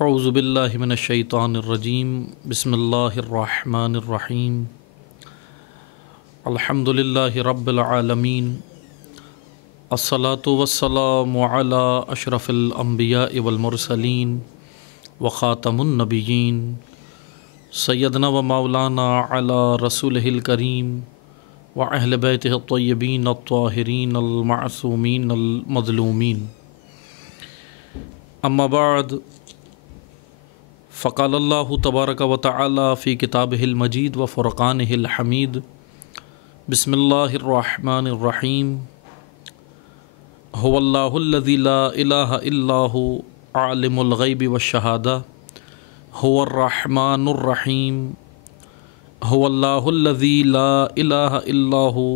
اعوذ باللہ من الشیطان الرجیم بسم اللہ الرحمن الرحیم الحمد للہ رب العالمین الصلاة والسلام علی اشرف الانبیاء والمرسلین وخاتم النبیین سیدنا و مولانا علی رسولہ الکریم واہل بیتہ الطیبین الطاہرین المعصومین المظلومین اما بعد فقال اللہ تبارک و تعالی فی کتابہ المجید و فرقانہ الحمید بسم اللہ الرحمن الرحیم هو اللہ الذی لا الہ الا هو عالم الغیب والشہادہ هو الرحمن الرحیم هو اللہ الذی لا الہ الا هو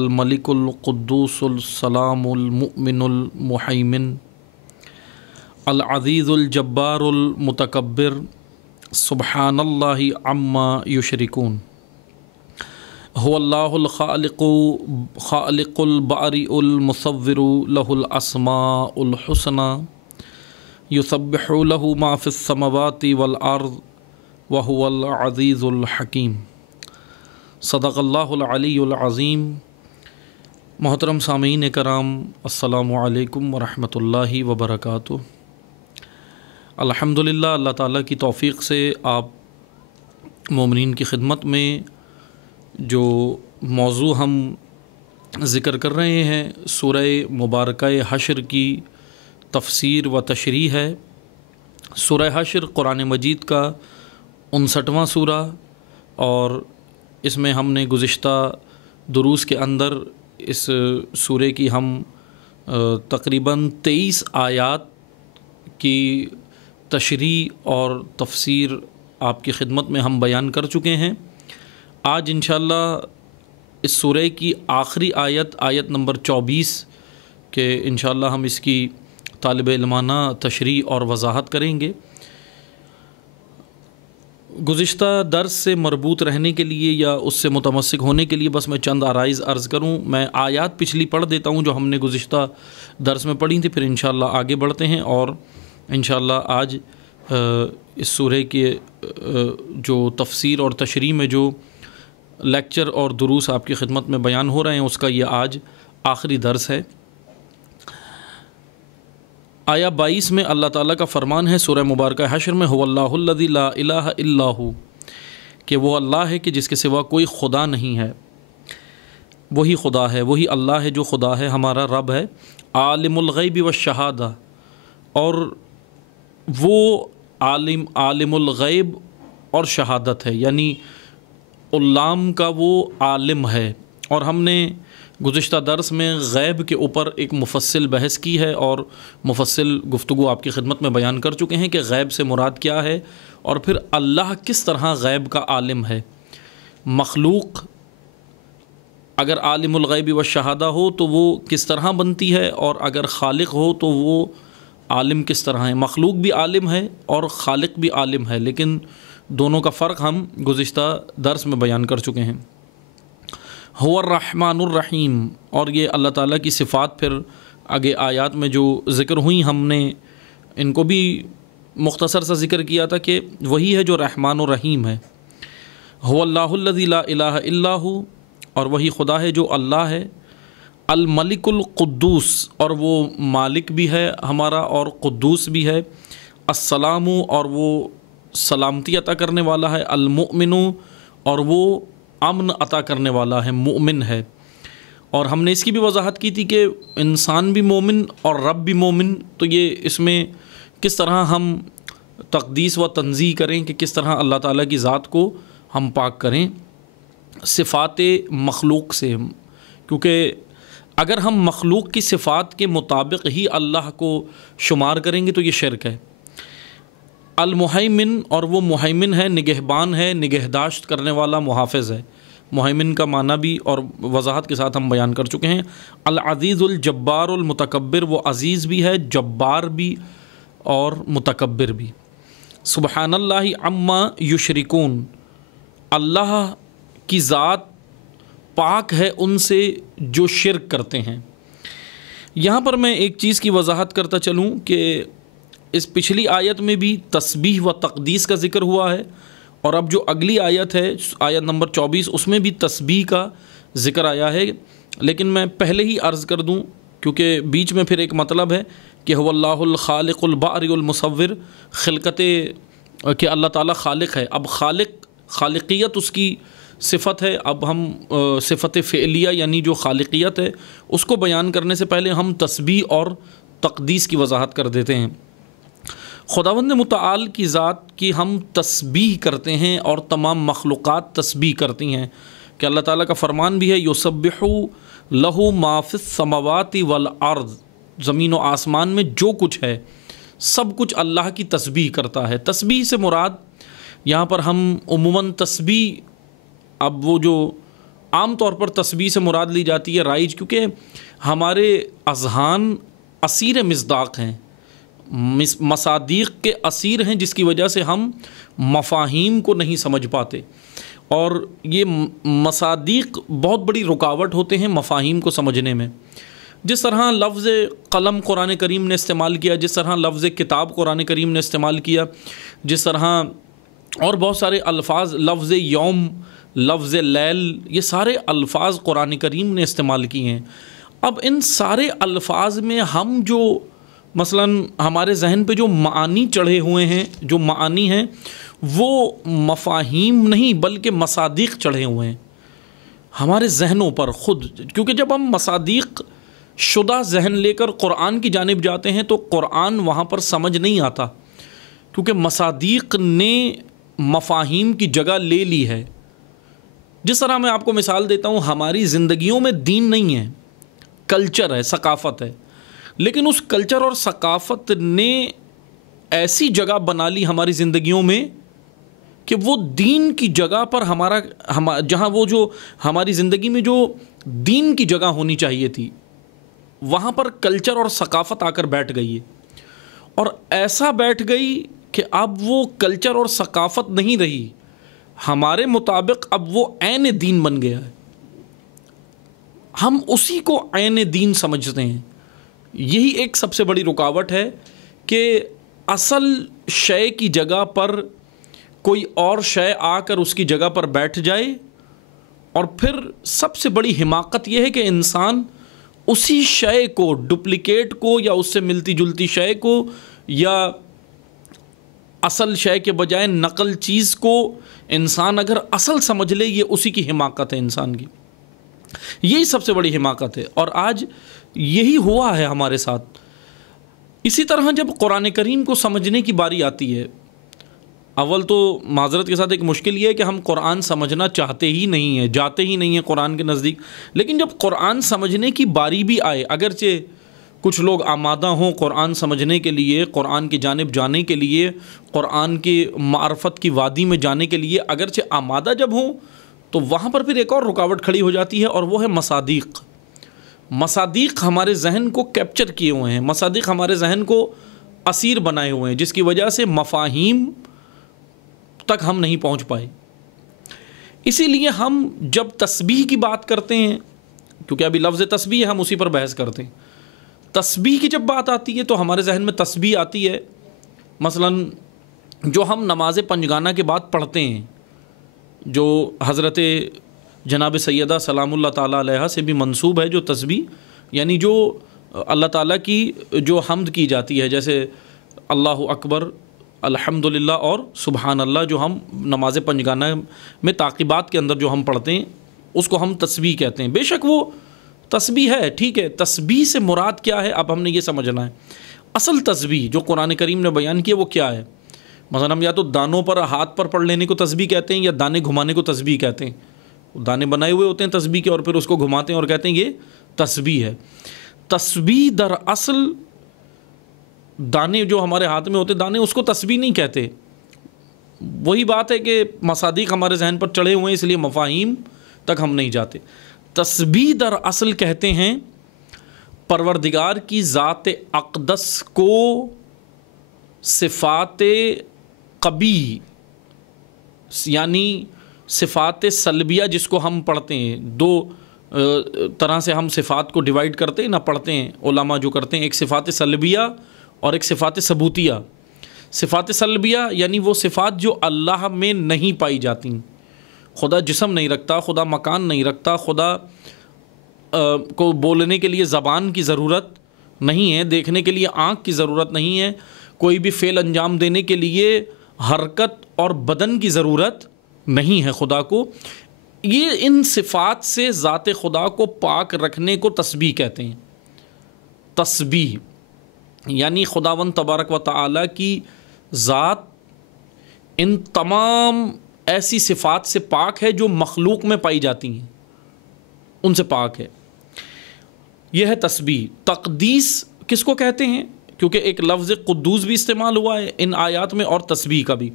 الملک القدوس السلام المؤمن المحیمن العزیز الجبار المتکبر سبحان اللہ عما یشرکون هو اللہ الخالق خالق البارئ المصور له الاسماء الحسنى یسبح له ما فی السماوات والارض وهو العزیز الحکیم صدق اللہ العلی العظیم۔ محترم سامعین کرام، السلام علیکم ورحمۃ اللہ وبرکاتہ۔ الحمدللہ اللہ تعالیٰ کی توفیق سے آپ مومنین کی خدمت میں جو موضوع ہم ذکر کر رہے ہیں سورہ مبارکہ حشر کی تفسیر و تشریح ہے۔ سورہ حشر قرآن مجید کا 59واں سورہ، اور اس میں ہم نے گزشتہ دروس کے اندر اس سورہ کی ہم تقریباً 23 آیات کی تشریح اور تفسیر آپ کی خدمت میں ہم بیان کر چکے ہیں۔ آج انشاءاللہ اس سورہ کی آخری آیت نمبر 24 کہ انشاءاللہ ہم اس کی طالب علمانہ تشریح اور وضاحت کریں گے۔ گزشتہ درس سے مربوط رہنے کے لیے یا اس سے متمسک ہونے کے لیے بس میں چند آرائز عرض کروں۔ میں آیات پچھلی پڑھ دیتا ہوں جو ہم نے گزشتہ درس میں پڑھی تھی، پھر انشاءاللہ آگے بڑھتے ہیں، اور انشاءاللہ آج اس سورہ کے جو تفسیر اور تشریح میں جو لیکچر اور دروس آپ کی خدمت میں بیان ہو رہے ہیں اس کا یہ آج آخری درس ہے۔ آیا 22 میں اللہ تعالیٰ کا فرمان ہے سورہ مبارکہ حشر میں، هو اللہ الذی لا الہ الا هو، کہ وہ اللہ ہے کہ جس کے سوا کوئی خدا نہیں ہے، وہی خدا ہے، وہی اللہ ہے جو خدا ہے، ہمارا رب ہے۔ عالم الغیب والشہادہ، اور وہ عالم الغیب اور شہادت ہے، یعنی علام کا وہ عالم ہے۔ اور ہم نے گزشتہ درس میں غیب کے اوپر ایک مفصل بحث کی ہے اور مفصل گفتگو آپ کی خدمت میں بیان کر چکے ہیں کہ غیب سے مراد کیا ہے، اور پھر اللہ کس طرح غیب کا عالم ہے۔ مخلوق اگر عالم الغیب والشہادہ ہو تو وہ کس طرح بنتی ہے، اور اگر خالق ہو تو وہ عالم کس طرح ہے۔ مخلوق بھی عالم ہے اور خالق بھی عالم ہے، لیکن دونوں کا فرق ہم گزشتہ درس میں بیان کر چکے ہیں۔ هو الرحمن الرحیم، اور یہ اللہ تعالیٰ کی صفات پھر آگے آیات میں جو ذکر ہوئیں ہم نے ان کو بھی مختصر سا ذکر کیا تھا کہ وہی ہے جو رحمان الرحیم ہے۔ هو اللہ الذی لا الہ الا هو، اور وہی خدا ہے جو اللہ ہے۔ الملک القدوس، اور وہ مالک بھی ہے ہمارا اور قدوس بھی ہے۔ السلام، اور وہ سلامتی عطا کرنے والا ہے۔ المؤمن، اور وہ امن عطا کرنے والا ہے، مؤمن ہے۔ اور ہم نے اس کی بھی وضاحت کی تھی کہ انسان بھی مومن اور رب بھی مومن، تو یہ اس میں کس طرح ہم تقدیس و تنزیہ کریں کہ کس طرح اللہ تعالیٰ کی ذات کو ہم پاک کریں صفات مخلوق سے، کیونکہ اگر ہم مخلوق کی صفات کے مطابق ہی اللہ کو شمار کریں گے تو یہ شرک ہے۔ المحیمن، اور وہ محیمن ہے، نگہبان ہے، نگہداشت کرنے والا، محافظ ہے۔ محیمن کا معنی بھی اور وضاحت کے ساتھ ہم بیان کر چکے ہیں۔ العزیز الجبار المتکبر، وہ عزیز بھی ہے، جبار بھی اور متکبر بھی۔ سبحان اللہ عما یشرکون، اللہ کی ذات پاک ہے ان سے جو شرک کرتے ہیں۔ یہاں پر میں ایک چیز کی وضاحت کرتا چلوں کہ اس پچھلی آیت میں بھی تسبیح و تقدیس کا ذکر ہوا ہے، اور اب جو اگلی آیت ہے آیت نمبر 24 اس میں بھی تسبیح کا ذکر آیا ہے. لیکن میں پہلے ہی عرض کر دوں کیونکہ بیچ میں پھر ایک مطلب ہے کہ هو اللہ الخالق البارئ المصور، خلقت کہ اللہ تعالیٰ خالق ہے. اب خالقیت اس کی صفت ہے. اب ہم صفت فعلیہ یعنی جو خالقیت ہے اس کو بیان کرنے سے پہلے ہم تسبیح اور تقدیس کی وضاحت کر دیتے ہیں. خداوند متعال کی ذات کی ہم تسبیح کرتے ہیں اور تمام مخلوقات تسبیح کرتی ہیں کہ اللہ تعالیٰ کا فرمان بھی ہے یسبح لہ ما فی السماوات والارض، زمین و آسمان میں جو کچھ ہے سب کچھ اللہ کی تسبیح کرتا ہے. تسبیح سے مراد یہاں پر ہم عموماً تسبیح، اب وہ جو عام طور پر تسبیح سے مراد لی جاتی ہے رائج، کیونکہ ہمارے اذہان اسیر مصداق ہیں، مصادیق کے اسیر ہیں، جس کی وجہ سے ہم مفاہیم کو نہیں سمجھ پاتے، اور یہ مصادیق بہت بڑی رکاوٹ ہوتے ہیں مفاہیم کو سمجھنے میں. جس طرح لفظ قلم قرآن کریم نے استعمال کیا، جس طرح لفظ کتاب قرآن کریم نے استعمال کیا، جس طرح اور بہت سارے الفاظ، لفظ یوم، لفظ لیل، یہ سارے الفاظ قرآن کریم نے استعمال کیے ہیں. اب ان سارے الفاظ میں ہم جو مثلاً ہمارے ذہن پہ جو معانی چڑھے ہوئے ہیں، جو معانی ہیں وہ مفاہیم نہیں بلکہ مصادیق چڑھے ہوئے ہیں ہمارے ذہنوں پر خود. کیونکہ جب ہم مصادیق شدہ ذہن لے کر قرآن کی جانب جاتے ہیں تو قرآن وہاں پر سمجھ نہیں آتا، کیونکہ مصادیق نے مفاہیم کی جگہ لے لی ہے. جس طرح میں آپ کو مثال دیتا ہوں، ہماری زندگیوں میں دین نہیں ہے، کلچر ہے، ثقافت ہے، لیکن اس کلچر اور ثقافت نے ایسی جگہ بنا لی ہماری زندگیوں میں کہ وہ دین کی جگہ پر جہاں وہ جو ہماری زندگی میں جو دین کی جگہ ہونی چاہیے تھی وہاں پر کلچر اور ثقافت آ کر بیٹھ گئی ہے، اور ایسا بیٹھ گئی کہ اب وہ کلچر اور ثقافت نہیں رہی، ہمارے مطابق اب وہ عین دین بن گیا ہے. ہم اسی کو عین دین سمجھتے ہیں. یہی ایک سب سے بڑی رکاوٹ ہے کہ اصل شے کی جگہ پر کوئی اور شے آ کر اس کی جگہ پر بیٹھ جائے، اور پھر سب سے بڑی حماقت یہ ہے کہ انسان اسی شے کو، ڈپلیکیٹ کو یا اس سے ملتی جلتی شے کو یا اصل شے کے بجائے نقل چیز کو انسان اگر اصل سمجھ لے، یہ اسی کی حماقت ہے انسان کی. یہی سب سے بڑی حماقت ہے، اور آج یہی ہوا ہے ہمارے ساتھ. اسی طرح جب قرآن کریم کو سمجھنے کی باری آتی ہے، اول تو معذرت کے ساتھ ایک مشکل یہ ہے کہ ہم قرآن سمجھنا چاہتے ہی نہیں ہیں، جاتے ہی نہیں ہیں قرآن کے نزدیک. لیکن جب قرآن سمجھنے کی باری بھی آئے، اگرچہ کچھ لوگ آمادہ ہوں قرآن سمجھنے کے لیے، قرآن کی جانب جانے کے لیے، قرآن کی معرفت کی وادی میں جانے کے لیے اگرچہ آمادہ جب ہوں، تو وہاں پر پھر ایک اور رکاوٹ کھڑی ہو جاتی ہے، اور وہ ہے مصادیق. مصادیق ہمارے ذہن کو کیپچر کیے ہوئے ہیں، مصادیق ہمارے ذہن کو اسیر بنائے ہوئے ہیں، جس کی وجہ سے مفاہیم تک ہم نہیں پہنچ پائے. اسی لیے ہم جب تسبیح کی بات کرتے ہیں، کیونکہ ابھی لفظ تسبیح ہے، ہم اسی پر بحث کرتے ہیں. تسبیح کی جب بات آتی ہے تو ہمارے ذہن میں تسبیح آتی ہے مثلاً جو ہم نماز پنجگانہ کے بعد پڑھتے ہیں، جو حضرت جناب سیدہ سلام اللہ تعالیٰ علیہ سے بھی منسوب ہے، جو تسبیح یعنی جو اللہ تعالیٰ کی جو حمد کی جاتی ہے، جیسے اللہ اکبر، الحمدللہ اور سبحان اللہ، جو ہم نماز پنجگانہ میں تعقیبات کے اندر جو ہم پڑھتے ہیں اس کو ہم تسبیح کہتے ہیں. بے شک وہ تسبیح ہے، ٹھیک ہے. تسبیح سے مراد کیا ہے اب ہم نے یہ سمجھنا ہے. اصل تسبیح جو قرآن کریم نے بیان کی ہے وہ کیا ہے؟ مثلا ہم یا تو دانوں پر ہاتھ پر پڑھ لینے کو تسبیح کہتے ہیں، یا دانے گھمانے کو تسبیح کہتے ہیں. دانے بنائے ہوئے ہوتے ہیں تسبیح کے، اور پھر اس کو گھماتے ہیں اور کہتے ہیں یہ تسبیح ہے. تسبیح در اصل دانے جو ہمارے ہاتھ میں ہوتے ہیں، دانے، اس کو تسبیح نہیں کہتے. وہی بات ہے کہ مصادیق ہمارے ذہن پر چڑھے ہوئے ہیں، اس لیے مفاہیم تک ہم نہیں جاتے. تسبیح در اصل کہتے ہیں پروردگار کی ذات اقدس کو صفات قبیح، یعنی صفات سلبیہ جس کو ہم پڑھتے ہیں، دو طرح سے ہم صفات کو ڈیوائیڈ کرتے ہیں نہ، پڑھتے ہیں علماء جو کرتے ہیں، ایک صفات سلبیہ اور ایک صفات ثبوتیہ. صفات سلبیہ یعنی وہ صفات جو اللہ میں نہیں پائی جاتی. خدا جسم نہیں رکھتا، خدا مکان نہیں رکھتا، خدا کو بولنے کے لیے زبان کی ضرورت نہیں ہے، دیکھنے کے لیے آنکھ کی ضرورت نہیں ہے، کوئی بھی فعل انجام دینے کے لیے حرکت اور بدن کی ضرورت نہیں ہے خدا کو. یہ ان صفات سے ذات خدا کو پاک رکھنے کو تسبیح کہتے ہیں. تسبیح یعنی خداوند تبارک و تعالی کی ذات ان تمام ایسی صفات سے پاک ہے جو مخلوق میں پائی جاتی ہیں، ان سے پاک ہے. یہ ہے تسبیح. تقدیس کس کو کہتے ہیں؟ کیونکہ ایک لفظ قدوس بھی استعمال ہوا ہے ان آیات میں اور تسبیح کا بھی.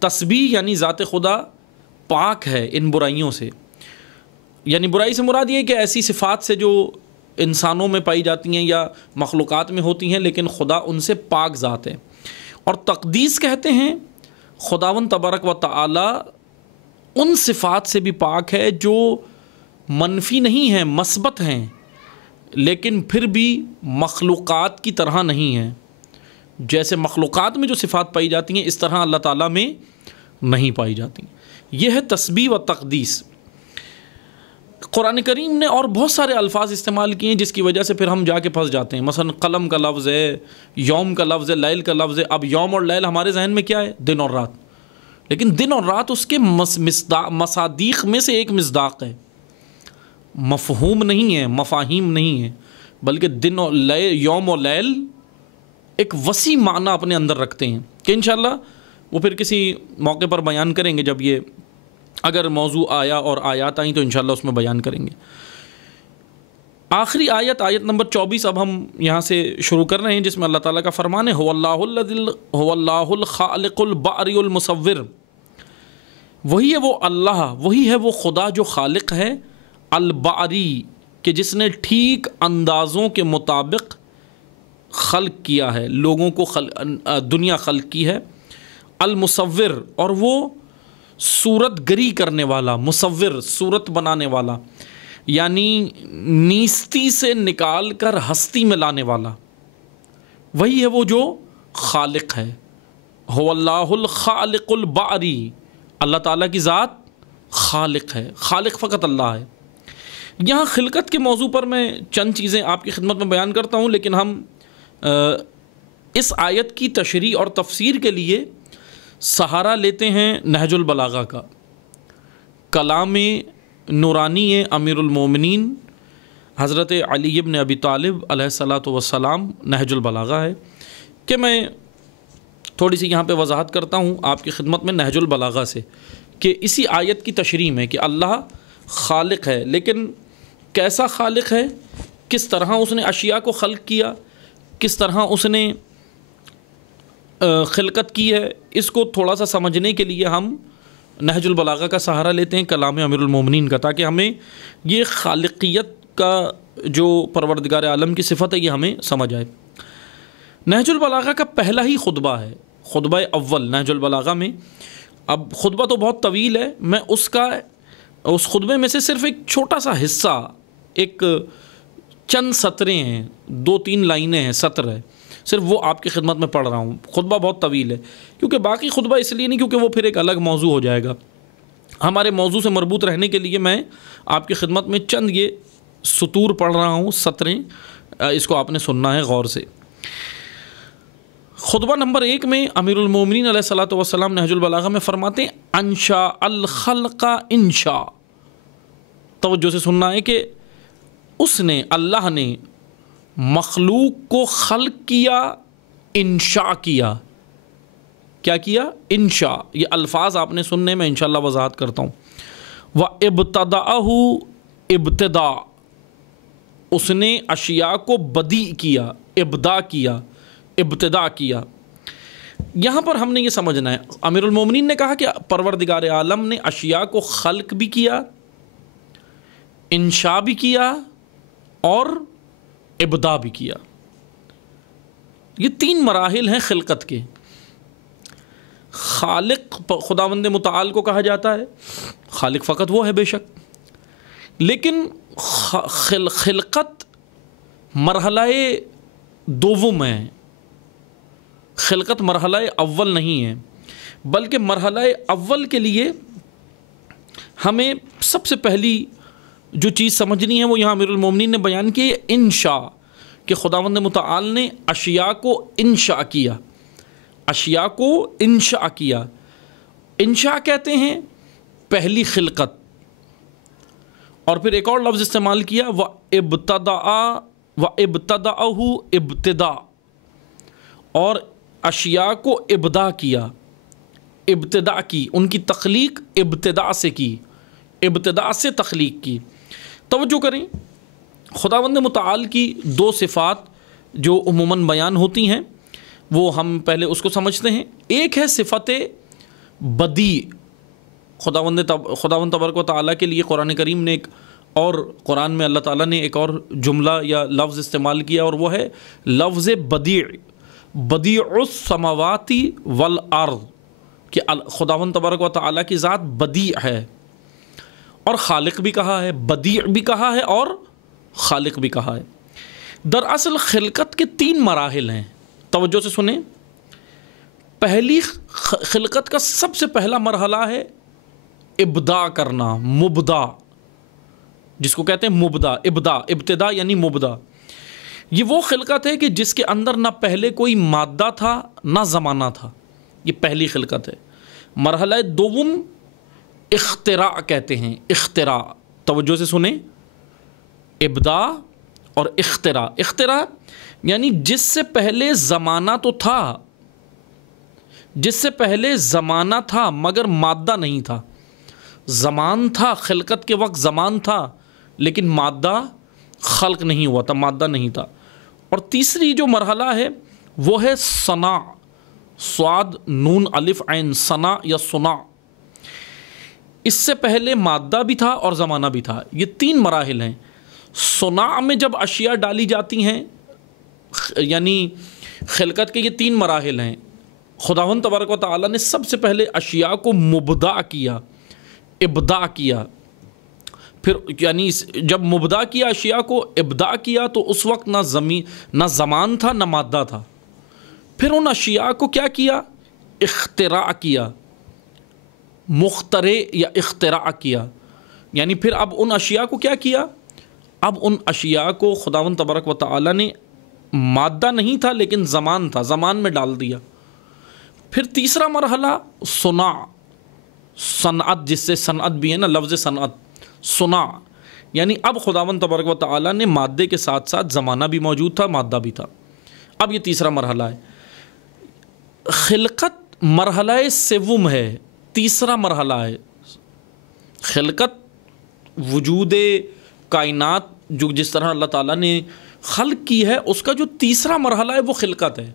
تسبیح یعنی ذات خدا پاک ہے ان برائیوں سے. یعنی برائی سے مراد یہ ہے کہ ایسی صفات سے جو انسانوں میں پائی جاتی ہیں یا مخلوقات میں ہوتی ہیں، لیکن خدا ان سے پاک ذات ہے. اور تقدیس کہتے ہیں خداوند تبارک و تعالی ان صفات سے بھی پاک ہے جو منفی نہیں ہیں، مثبت ہیں، لیکن پھر بھی مخلوقات کی طرح نہیں ہیں. جیسے مخلوقات میں جو صفات پائی جاتی ہیں اس طرح اللہ تعالیٰ میں نہیں پائی جاتی. یہ ہے تسبیح و تقدیس. قرآن کریم نے اور بہت سارے الفاظ استعمال کیے ہیں جس کی وجہ سے پھر ہم جا کے پھنس جاتے ہیں. مثلا قلم کا لفظ ہے، یوم کا لفظ ہے، لیل کا لفظ ہے. اب یوم اور لیل ہمارے ذہن میں کیا ہے؟ دن اور رات. لیکن دن اور رات اس کے مصادیق میں سے ایک مصداق ہے، مفہوم نہیں ہے، مفاہیم نہیں ہے، بلکہ دن اور یوم اور لیل ایک وسیع معنی اپنے اندر رکھتے ہیں کہ انشاءاللہ وہ پھر کسی موقع پر بیان کریں گے. جب یہ اگر موضوع آیا اور آیات آئیں تو انشاءاللہ اس میں بیان کریں گے. آخری آیت نمبر 24 اب ہم یہاں سے شروع کر رہے ہیں، جس میں اللہ تعالیٰ کا فرمان ہے هو اللہ الخالق الباری المصور. وہی ہے وہ اللہ، وہی ہے وہ خدا جو خالق ہے، الباری کہ جس نے ٹھیک اندازوں کے مطابق خلق کیا ہے، لوگوں کو دنیا خلق کی ہے. المصور اور وہ صورت گری کرنے والا، مصور صورت بنانے والا، یعنی نیستی سے نکال کر ہستی میں لانے والا. وہی ہے وہ جو خالق ہے. هو اللہ الخالق الباری، اللہ تعالیٰ کی ذات خالق ہے، خالق فقط اللہ ہے. یہاں خلقت کے موضوع پر میں چند چیزیں آپ کی خدمت میں بیان کرتا ہوں، لیکن ہم اس آیت کی تشریح اور تفسیر کے لیے سہارا لیتے ہیں نہج البلاغہ کا. کلام نورانی امیر المومنین حضرت علی ابن ابی طالب علیہ الصلاۃ والسلام نہج البلاغہ ہے کہ میں تھوڑی سی یہاں پہ وضاحت کرتا ہوں آپ کی خدمت میں نہج البلاغہ سے کہ اسی آیت کی تشریح میں کہ اللہ خالق ہے، لیکن کیسا خالق ہے، کس طرح اس نے اشیاء کو خلق کیا، کس طرح اس نے خلقت کی ہے، اس کو تھوڑا سا سمجھنے کے لیے ہم نہج البلاغہ کا سہارا لیتے ہیں، کلام امیر المومنین کا، تاکہ ہمیں یہ خالقیت کا جو پروردگار عالم کی صفت ہے یہ ہمیں سمجھ آئے. نہج البلاغہ کا پہلا ہی خطبہ ہے، خطبہ اول نہج البلاغہ میں. اب خطبہ تو بہت طویل ہے، میں اس خطبے میں سے صرف ایک چھوٹا سا حصہ، ایک چند سطریں ہیں، 2-3 لائنیں ہیں، سطر ہے، صرف وہ آپ کی خدمت میں پڑھ رہا ہوں. خطبہ بہت طویل ہے، کیونکہ باقی خطبہ اس لیے نہیں کیونکہ وہ پھر ایک الگ موضوع ہو جائے گا. ہمارے موضوع سے مربوط رہنے کے لیے میں آپ کی خدمت میں چند یہ سطور پڑھ رہا ہوں، سطریں، اس کو آپ نے سننا ہے غور سے. خطبہ نمبر 1 میں امیر المومنین علیہ الصلاۃ والسلام نہج البلاغہ میں فرماتے ہیں انشاء الخلق انشاء. توجہ سے سننا ہے کہ اس نے، اللہ نے مخلوق کو خلق کیا، انشاء کیا. کیا کیا؟ انشاء. یہ الفاظ آپ نے سننے میں انشاءاللہ وضاحت کرتا ہوں. وَإِبْتَدَأَهُ ابتدا، اس نے اشیاء کو بدیع کیا، ابداع کیا، ابتدا کیا. یہاں پر ہم نے یہ سمجھنا ہے، امیر المومنین نے کہا کہ پروردگار عالم نے اشیاء کو خلق بھی کیا، انشاء بھی کیا اور ابداع بھی کیا. یہ 3 مراحل ہیں خلقت کے. خالق خداوند متعال کو کہا جاتا ہے، خالق فقط وہ ہے بے شک، لیکن خلقت مرحلہ دوم ہے، خلقت مرحلہ اول نہیں ہے، بلکہ مرحلہ اول کے لیے ہمیں سب سے پہلی جو چیز سمجھنی ہے وہ یہاں امیر المومنین نے بیان کی ہے، انشاء، کہ خداوند متعال نے اشیاء کو انشاء کیا، اشیاء کو انشاء کیا۔ انشاء کہتے ہیں پہلی خلقت، اور پھر ایک اور لفظ استعمال کیا وَإِبْتَدَأَهُ ابتدا، اور اشیاء کو ابدا کیا، ابتدا کی، ان کی تخلیق ابتدا سے کی، ابتدا سے تخلیق کی۔ توجہ کریں، خداوند متعال کی دو صفات جو عموماً بیان ہوتی ہیں وہ ہم پہلے اس کو سمجھتے ہیں۔ ایک ہے صفت بدیع، خداوند تبارک و تعالیٰ کے لیے قرآن کریم نے ایک اور قرآن میں اللہ تعالیٰ نے ایک اور جملہ یا لفظ استعمال کیا، اور وہ ہے لفظ بدیع، بدیع السماوات والارض، کہ خداوند تبارک و تعالیٰ کی ذات بدیع ہے، اور خالق بھی کہا ہے، بدیع بھی کہا ہے اور خالق بھی کہا ہے۔ دراصل خلقت کے 3 مراحل ہیں، توجہ سے سنیں۔ پہلی خلقت کا سب سے پہلا مرحلہ ہے ابداع کرنا، مبدع، جس کو کہتے ہیں مبدع، ابتدا یعنی مبدع۔ یہ وہ خلقت ہے کہ جس کے اندر نہ پہلے کوئی مادہ تھا نہ زمانہ تھا، یہ پہلی خلقت ہے۔ مرحلہ دوم اختراع کہتے ہیں، اختراع، توجہ سے سنیں، ابداع اور اختراع۔ اختراع یعنی جس سے پہلے زمانہ تو تھا، جس سے پہلے زمانہ تھا مگر مادہ نہیں تھا، زمان تھا، خلقت کے وقت زمان تھا لیکن مادہ خلق نہیں ہوا تھا، مادہ نہیں تھا۔ اور تیسری جو مرحلہ ہے وہ ہے صنع، صاد نون الف عین، صنع یا صنع۔ اس سے پہلے مادہ بھی تھا اور زمانہ بھی تھا، یہ 3 مراحل ہیں۔ صنع میں جب اشیاء ڈالی جاتی ہیں، یعنی خلقت کے یہ 3 مراحل ہیں، خداوند تبارک و تعالیٰ نے سب سے پہلے اشیاء کو مبدع کیا، ابداع کیا، پھر یعنی جب مبدع کیا اشیاء کو، ابداع کیا، تو اس وقت نہ زمان تھا نہ مادہ تھا۔ پھر ان اشیاء کو کیا کیا؟ اختراع کیا، مخترع یا اختراع کیا، یعنی پھر اب ان اشیاء کو کیا کیا؟ اب ان اشیاء کو خداوند تبارک و تعالیٰ نے مادہ نہیں تھا لیکن زمان تھا، زمان میں ڈال دیا۔ پھر تیسرا مرحلہ صنع، صنعت، جس سے صنعت بھی ہے نا، لفظ صنعت، صنع، یعنی اب خداوند تبارک و تعالیٰ نے مادے کے ساتھ ساتھ زمانہ بھی موجود تھا، مادہ بھی تھا۔ اب یہ تیسرا مرحلہ ہے۔ خلقت مرحلہ سوم ہے، تیسرا مرحلہ ہے۔ خلقت، وجود کائنات جو جس طرح اللہ تعالیٰ نے خلق کی ہے، اس کا جو تیسرا مرحلہ ہے وہ خلقت ہے۔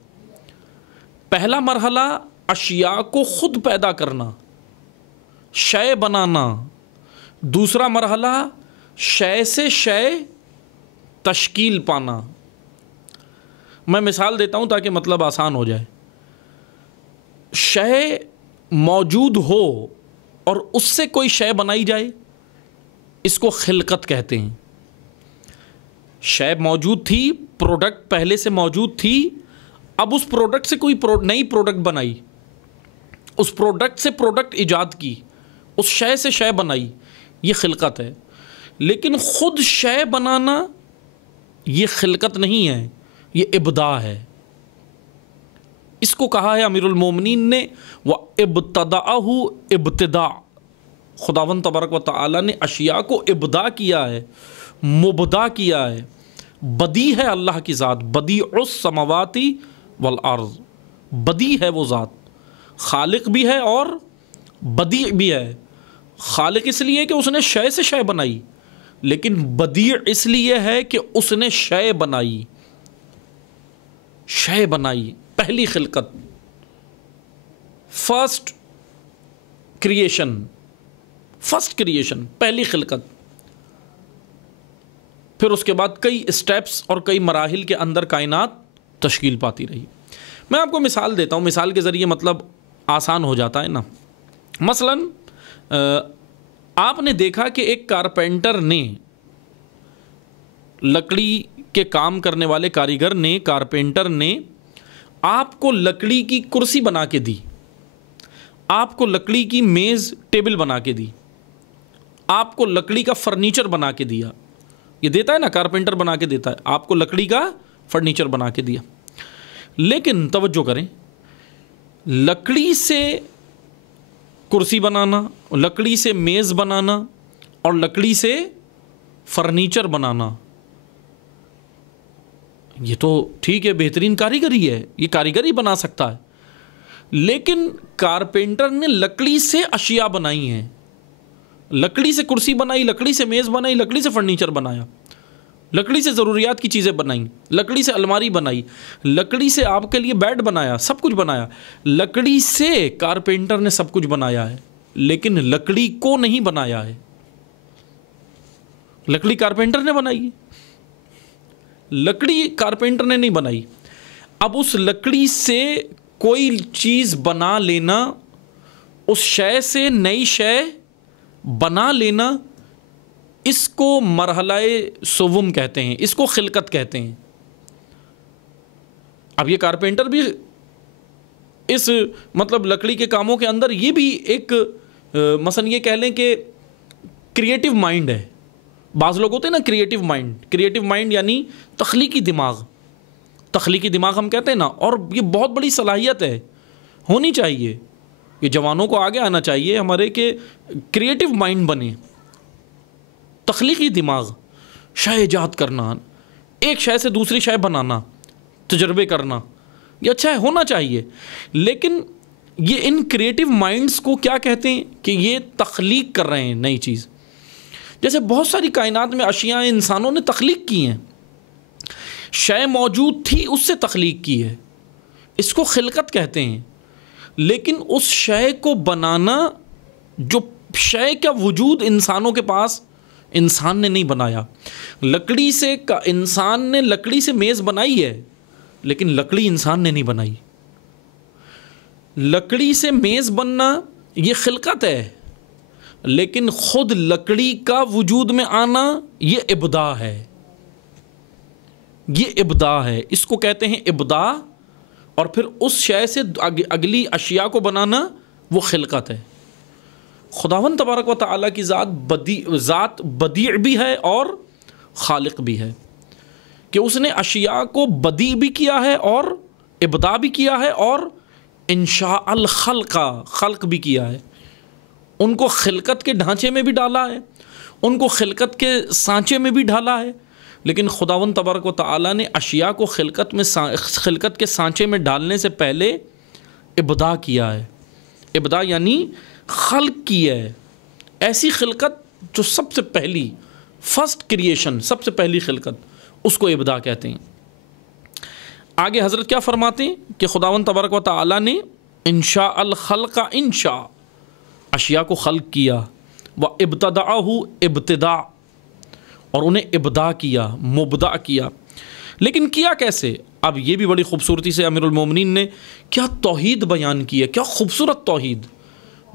پہلا مرحلہ اشیاء کو خود پیدا کرنا، شے بنانا۔ دوسرا مرحلہ شے سے شے تشکیل پانا۔ میں مثال دیتا ہوں تاکہ مطلب آسان ہو جائے۔ شے موجود ہو اور اس سے کوئی شے بنائی جائے، اس کو خلقت کہتے ہیں۔ شے موجود تھی، پروڈکٹ پہلے سے موجود تھی، اب اس پروڈکٹ سے کوئی نئی پروڈکٹ بنائی، اس پروڈکٹ سے پروڈکٹ ایجاد کی، اس شے سے شے بنائی، یہ خلقت ہے۔ لیکن خود شے بنانا یہ خلقت نہیں ہے، یہ ابداع ہے۔ اس کو کہا ہے امیر المومنین نے وَإِبْتَدَأَهُ ابتدا، خداوند تبارک و تعالیٰ نے اشیاء کو ابداع کیا ہے، مبدع کیا ہے۔ بدیع ہے اللہ کی ذات، بدیع السماوات والارض، بدیع ہے وہ ذات، خالق بھی ہے اور بدیع بھی ہے۔ خالق اس لیے کہ اس نے شے سے شے بنائی، لیکن بدیع اس لیے ہے کہ اس نے شے بنائی، شے بنائی، پہلی خلقت، فرسٹ کریشن، پہلی خلقت۔ پھر اس کے بعد کئی اسٹیپس اور کئی مراحل کے اندر کائنات تشکیل پاتی رہی۔ میں آپ کو مثال دیتا ہوں، مثال کے ذریعے مطلب آسان ہو جاتا ہے نا۔ مثلاً آپ نے دیکھا کہ ایک کارپینٹر نے، لکڑی کے کام کرنے والے کاریگر نے، کارپینٹر نے آپ کو لکڑی کی کرسی بنا کے دی، آپ کو لکڑی کی میز ٹیبل بنا کے دی، آپ کو لکڑی کا فرنیچر بنا کے دیا. یہ دیتا ہے نا، کارپینٹر بنا کے دیتا ہے، آپ کو لکڑی کا فرنیچر بنا کے دیا. لیکن توجہ کریں، لکڑی سے کرسی بنانا، لکڑی سے میز بنانا اور لکڑی سے فرنیچر بنانا، یہ تو ٹھیک ہے، بہترین کاریگری ہے، یہ کاریگر ہی بنا سکتا ہے. لیکن کارپینٹر نے لکڑی سے اشیاء بنائی ہیں، لکڑی سے کرسی بنائی، لکڑی سے میز بنائی، لکڑی سے فرنیچر بنایا، لکڑی سے ضروریات کی چیزیں بنائیں، لکڑی سے الماری بنائی، لکڑی سے آپ کے لیے بیڈ بنایا، سب کچھ بنایا. لکڑی سے کارپینٹر نے سب کچھ بنایا ہے، لیکن لکڑی کو نہیں بنایا ہے. لکڑی کارپینٹر نے بنائی ہے، لکڑی کارپینٹر نے نہیں بنائی. اب اس لکڑی سے کوئی چیز بنا لینا، اس شے سے نئی شے بنا لینا، اس کو مرحلہ سوم کہتے ہیں، اس کو خلقت کہتے ہیں. اب یہ کارپینٹر بھی اس مطلب لکڑی کے کاموں کے اندر یہ بھی ایک مثلا یہ کہہ لیں کہ کریٹیو مائنڈ ہے. بعض لوگ ہوتے ہیں نا کریٹیو مائنڈ، کریٹیو مائنڈ یعنی تخلیقی دماغ، تخلیقی دماغ ہم کہتے ہیں نا، اور یہ بہت بڑی صلاحیت ہے، ہونی چاہیے. یہ جوانوں کو آگے آنا چاہیے ہمارے کہ کریٹیو مائنڈ بنے، تخلیقی دماغ، شے ایجاد کرنا، ایک شے سے دوسری شے بنانا، تجربے کرنا، یہ اچھا ہے، ہونا چاہیے. لیکن یہ ان کریٹیو مائنڈز کو کیا کہتے ہیں کہ یہ تخلیق کر رہے ہیں نئی چیز. جیسے بہت ساری کائنات میں اشیاء انسانوں نے تخلیق کی ہیں، شے موجود تھی اس سے تخلیق کی ہے، اس کو خلقت کہتے ہیں. لیکن اس شے کو بنانا، جو شے کا وجود انسانوں کے پاس، انسان نے نہیں بنایا. لکڑی سے انسان نے لکڑی سے میز بنائی ہے، لیکن لکڑی انسان نے نہیں بنائی. لکڑی سے میز بننا یہ خلقت ہے، لیکن خود لکڑی کا وجود میں آنا یہ ابداع ہے، یہ ابداع ہے. اس کو کہتے ہیں ابداع. اور پھر اس شے سے اگلی اشیاء کو بنانا وہ خلقت ہے. خداوند تبارک و تعالیٰ کی ذات بدیع بھی ہے اور خالق بھی ہے، کہ اس نے اشیاء کو بدیع بھی کیا ہے اور ابداع بھی کیا ہے اور انشاء الخلق، خلق بھی کیا ہے. ان کو خلقت کے ڈھانچے میں بھی ڈالا ہے، ان کو خلقت کے سانچے میں بھی ڈالا ہے. لیکن خداوند تبارک و تعالیٰ نے اشیاء کو خلقت کے سانچے میں ڈالنے سے پہلے ابداع کیا ہے. ابداع یعنی خلق کی ہے، ایسی خلقت جو سب سے پہلی، فرسٹ کریشن، سب سے پہلی خلقت، اس کو ابداع کہتے ہیں. آگے حضرت کیا فرماتے ہیں کہ خداوند تبارک و تعالیٰ نے انشاء الخلق، انشاء اشیاء کو خلق کیا، وَإِبْتَدَعَهُ ابتداء، اور انہیں ابداع کیا، مبدع کیا. لیکن کیا کیسے؟ اب یہ بھی بڑی خوبصورتی سے امیر المومنین نے کیا توحید بیان کی ہے، کیا خوبصورت توحید.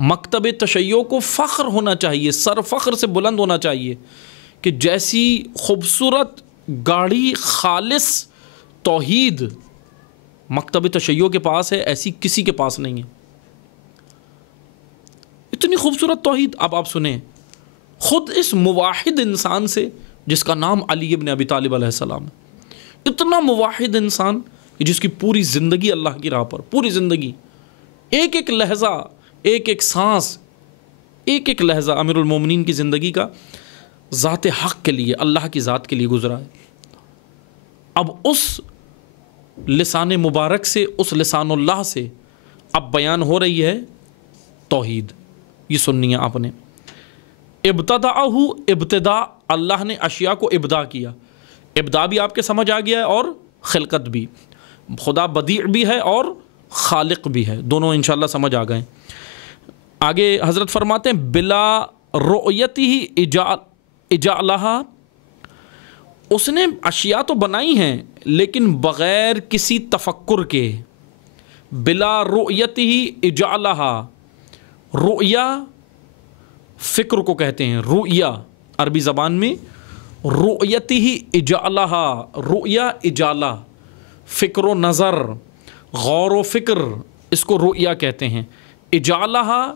مکتب تشیع کو فخر ہونا چاہیے، سر فخر سے بلند ہونا چاہیے کہ جیسی خوبصورت گاڑی خالص توحید مکتب تشیع کے پاس ہے، ایسی کسی کے پاس نہیں ہے. اتنی خوبصورت توحید. اب آپ سنیں، خود اس موحد انسان سے جس کا نام علی ابن ابی طالب علیہ السلام ہے، اتنا موحد انسان جس کی پوری زندگی اللہ کی راہ پر، پوری زندگی، ایک ایک لحظہ، ایک ایک سانس، ایک ایک لحظہ امیر المومنین کی زندگی کا ذات حق کے لیے، اللہ کی ذات کے لیے گزرا ہے. اب اس لسان مبارک سے، اس لسان اللہ سے اب بیان ہو رہی ہے توحید. یہ سننی ہے آپ نے. ابتداءہ، ابتداء، اللہ نے اشیاء کو ابداع کیا. ابداع بھی آپ کے سمجھ آ گیا ہے اور خلقت بھی. خدا بدیع بھی ہے اور خالق بھی ہے، دونوں انشاءاللہ سمجھ آ گئے. آگے حضرت فرماتے ہیں بلا رؤیتہ اجعلہا، اس نے اشیاء تو بنائی ہیں لیکن بغیر کسی تفکر کے. بلا رؤیتہ اجعلہا، رؤیا فکر کو کہتے ہیں، رؤیا عربی زبان میں. رؤیتہ اجعلہا، رؤیا اجالہ، فکر و نظر، غور و فکر اس کو رؤیا کہتے ہیں. اجالہ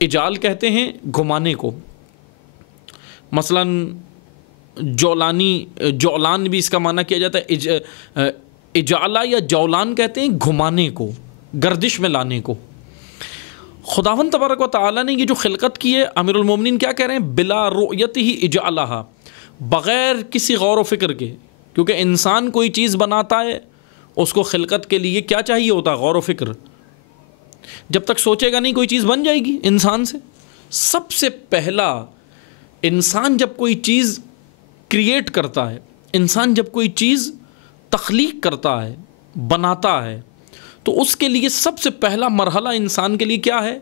اجال کہتے ہیں گھمانے کو. مثلاً جولان بھی اس کا معنی کیا جاتا ہے. اجالہ یا جولان کہتے ہیں گھمانے کو، گردش میں لانے کو. خداوند تبارک و تعالیٰ نے یہ جو خلقت کی ہے، امیر المومنین کیا کہہ رہے ہیں؟ بلا رؤیت ہی اجالہ، بغیر کسی غور و فکر کے. کیونکہ انسان کوئی چیز بناتا ہے اس کو خلقت کے لیے کیا چاہیے ہوتا ہے؟ غور و فکر. جب تک سوچے گا نہیں کوئی چیز بن جائے گی انسان سے. سب سے پہلا انسان جب کوئی چیز کریٹ کرتا ہے، انسان جب کوئی چیز تخلیق کرتا ہے، بناتا ہے، تو اس کے لیے سب سے پہلا مرحلہ انسان کے لیے کیا ہے؟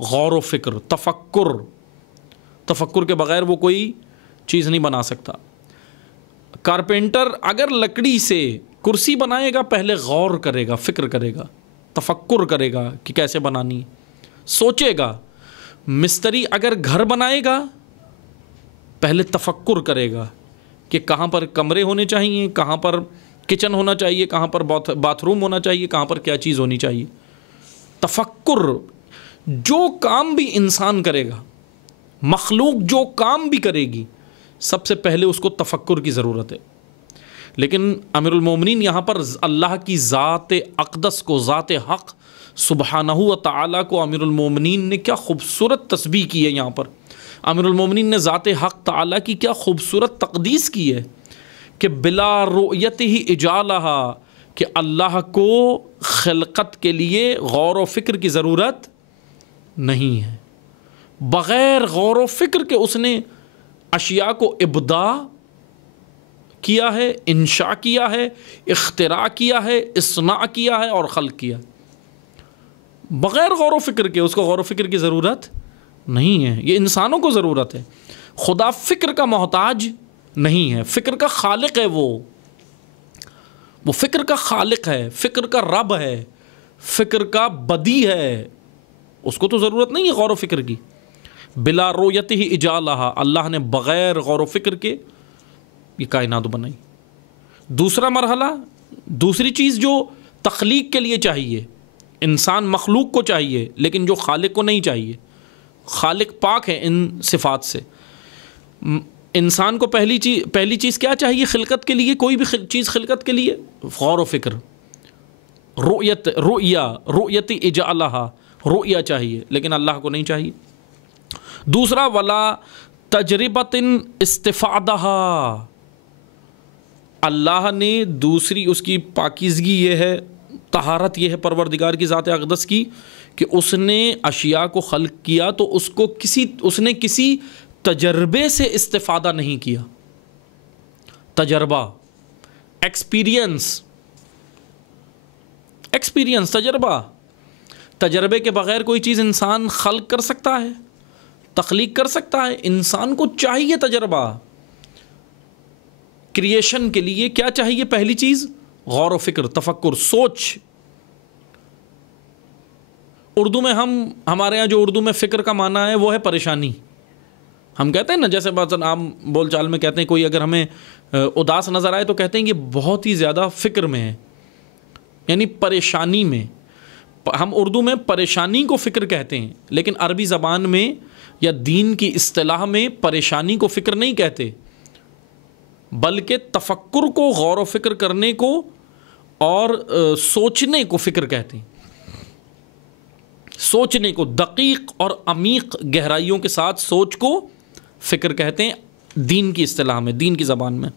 غور و فکر، تفکر. تفکر کے بغیر وہ کوئی چیز نہیں بنا سکتا. کارپینٹر اگر لکڑی سے کرسی بنائے گا پہلے غور کرے گا، فکر کرے گا، تفکر کرے گا کہ کیسے بنانی ہے، سوچے گا. مستری اگر گھر بنائے گا پہلے تفکر کرے گا کہ کہاں پر کمرے ہونے چاہیے، کہاں پر کچن ہونا چاہیے، کہاں پر باتھ روم ہونا چاہیے، کہاں پر کیا چیز ہونی چاہیے. تفکر. جو کام بھی انسان کرے گا، مخلوق جو کام بھی کرے گی، سب سے پہلے اس کو تفکر کی ضرورت ہے. لیکن امیر المومنین یہاں پر اللہ کی ذات اقدس کو، ذات حق سبحانہ و تعالیٰ کو امیر المومنین نے کیا خوبصورت تسبیح کی ہے. یہاں پر امیر المومنین نے ذات حق تعالیٰ کی کیا خوبصورت تقدیس کی ہے کہ بلا رؤیت ہی اجالہ، کہ اللہ کو خلقت کے لیے غور و فکر کی ضرورت نہیں ہے. بغیر غور و فکر کے اس نے اشیاء کو ابداع کیا ہے، انشاء کیا ہے، اختراع کیا ہے، اصناع کیا ہے اور خلق کیا. بغیر غور و فکر کے. اس کو غور و فکر کی ضرورت نہیں ہے، یہ انسانوں کو ضرورت ہے. خدا فکر کا محتاج نہیں ہے، فکر کا خالق ہے. وہ فکر کا خالق ہے، فکر کا رب ہے، فکر کا بدی ہے. اس کو تو ضرورت نہیں ہے غور و فکر کی. بلا رؤیت ہی اجالہ، اللہ نے بغیر غور و فکر کے یہ کائنات بنائی. دوسرا مرحلہ، دوسری چیز جو تخلیق کے لیے چاہیے، انسان مخلوق کو چاہیے لیکن جو خالق کو نہیں چاہیے. خالق پاک ہے ان صفات سے. انسان کو پہلی چیز کیا چاہیے خلقت کے لیے؟ کوئی بھی چیز خلقت کے لیے غور و فکر، رؤیت اجالہ، رؤیا چاہیے، لیکن اللہ کو نہیں چاہیے. دوسرا ولا تجربۃ استفادہ، اللہ نے دوسری اس کی پاکیزگی یہ ہے، طہارت یہ ہے پروردگار کی ذات اقدس کی کہ اس نے اشیاء کو خلق کیا تو اس نے کسی تجربے سے استفادہ نہیں کیا. تجربہ، ایکسپیرینس، تجربہ. تجربے کے بغیر کوئی چیز انسان خلق کر سکتا ہے، تخلیق کر سکتا ہے؟ انسان کو چاہیے تجربہ. کریشن کے لیے کیا چاہیے؟ پہلی چیز غور و فکر، تفکر، سوچ. اردو میں ہمارے ہاں جو اردو میں فکر کا معنی ہے وہ ہے پریشانی. ہم کہتے ہیں نا، جیسے بات عام بول چال میں کہتے ہیں، کوئی اگر ہمیں اداس نظر آئے تو کہتے ہیں کہ بہت ہی زیادہ فکر میں ہے، یعنی پریشانی میں. ہم اردو میں پریشانی کو فکر کہتے ہیں، لیکن عربی زبان میں یا دین کی اصطلاح میں پریشانی کو فکر نہیں کہتے، بلکہ تفکر کو، غور و فکر کرنے کو اور سوچنے کو فکر کہتے ہیں. سوچنے کو، دقیق اور عمیق گہرائیوں کے ساتھ سوچ کو فکر کہتے ہیں دین کی اصطلاح میں، دین کی زبان میں.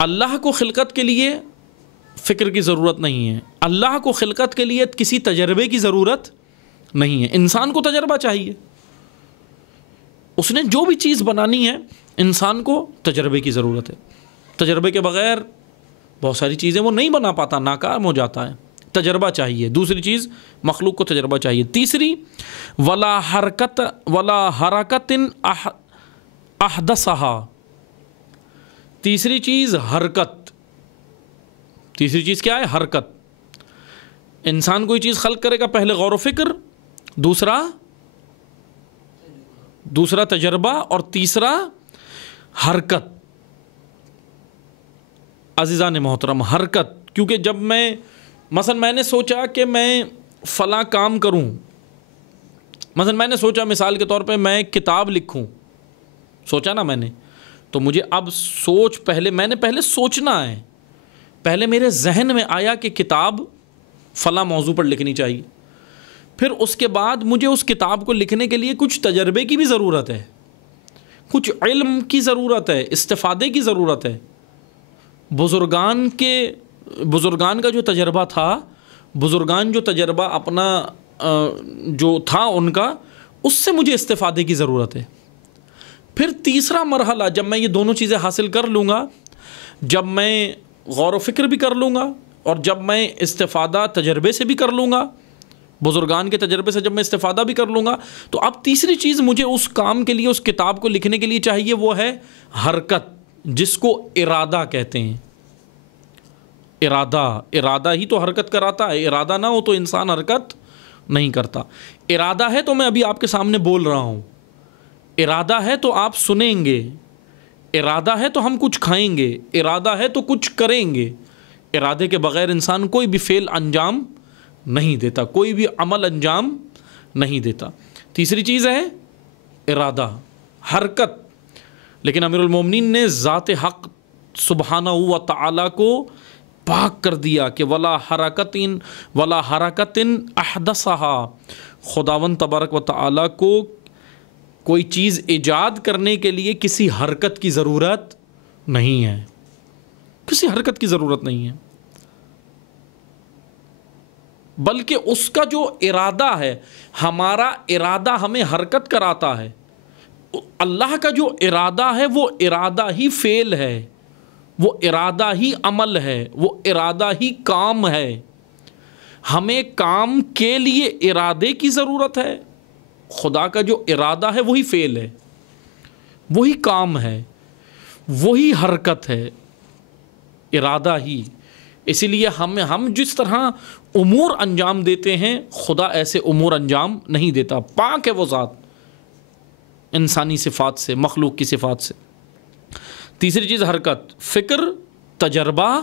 اللہ کو خلقت کے لیے فکر کی ضرورت نہیں ہے. اللہ کو خلقت کے لیے کسی تجربے کی ضرورت نہیں ہے. انسان کو تجربہ چاہیے. اس نے جو بھی چیز بنانی ہے انسان کو تجربے کی ضرورت ہے. تجربے کے بغیر بہت ساری چیزیں وہ نہیں بنا پاتا، ناکام ہو جاتا ہے. تجربہ چاہیے. دوسری چیز مخلوق کو تجربہ چاہیے. تیسری ولا حرکت احدثہا، تیسری چیز حرکت. تیسری چیز کیا ہے؟ حرکت. انسان کوئی چیز خلق کرے گا پہلے غور و فکر، دوسرا تجربہ اور تیسرا حرکت. عزیزان محترم، حرکت. کیونکہ جب میں مثلا میں نے سوچا کہ میں فلاں کام کروں، مثلا میں نے سوچا مثال کے طور پہ میں کتاب لکھوں، سوچا نا میں نے، تو مجھے اب میں نے پہلے سوچنا ہے، پہلے میرے ذہن میں آیا کہ کتاب فلاں موضوع پر لکھنی چاہیے، پھر اس کے بعد مجھے اس کتاب کو لکھنے کے لیے کچھ تجربے کی بھی ضرورت ہے، کچھ علم کی ضرورت ہے، استفادے کی ضرورت ہے۔ بزرگان کا جو تجربہ تھا، بزرگان جو تجربہ اپنا جو تھا ان کا، اس سے مجھے استفادے کی ضرورت ہے۔ پھر تیسرا مرحلہ، جب میں یہ دونوں چیزیں حاصل کر لوں گا، جب میں غور و فکر بھی کر لوں گا اور جب میں استفادہ تجربے سے بھی کر لوں گا، بزرگان کے تجربے سے جب میں استفادہ بھی کر لوں گا، تو اب تیسری چیز مجھے اس کام کے لیے، اس کتاب کو لکھنے کے لیے چاہیے، وہ ہے حرکت، جس کو ارادہ کہتے ہیں۔ ارادہ ہی تو حرکت کراتا ہے، ارادہ نہ ہو تو انسان حرکت نہیں کرتا۔ ارادہ ہے تو میں ابھی آپ کے سامنے بول رہا ہوں، ارادہ ہے تو آپ سنیں گے، ارادہ ہے تو ہم کچھ کھائیں گے، ارادہ ہے تو کچھ کریں گے۔ ارادے کے بغیر انسان کوئی بھی فعل انجام نہیں دیتا، کوئی بھی عمل انجام نہیں دیتا۔ تیسری چیز ہے ارادہ، حرکت۔ لیکن امیر المومنین نے ذات حق سبحانہ و تعالی کو پاک کر دیا کہ ولا حرکت احدثها، خداوند تبارک و تعالی کو کوئی چیز ایجاد کرنے کے لیے کسی حرکت کی ضرورت نہیں ہے، کسی حرکت کی ضرورت نہیں ہے، بلکہ اس کا جو ارادہ ہے، ہمارا ارادہ ہمیں حرکت کراتا ہے۔ اللہ کا جو ارادہ ہے وہ ارادہ ہی فعل ہے، وہ ارادہ ہی عمل ہے، وہ ارادہ ہی کام ہے۔ ہمیں کام کے لیے ارادے کی ضرورت ہے، خدا کا جو ارادہ ہے وہی فعل ہے، وہی کام ہے، وہی حرکت ہے، ارادہ ہی۔ اسی لیے ہم جس طرح امور انجام دیتے ہیں، خدا ایسے امور انجام نہیں دیتا، پاک ہے وہ ذات انسانی صفات سے، مخلوق کی صفات سے۔ تیسری چیز حرکت، فکر، تجربہ،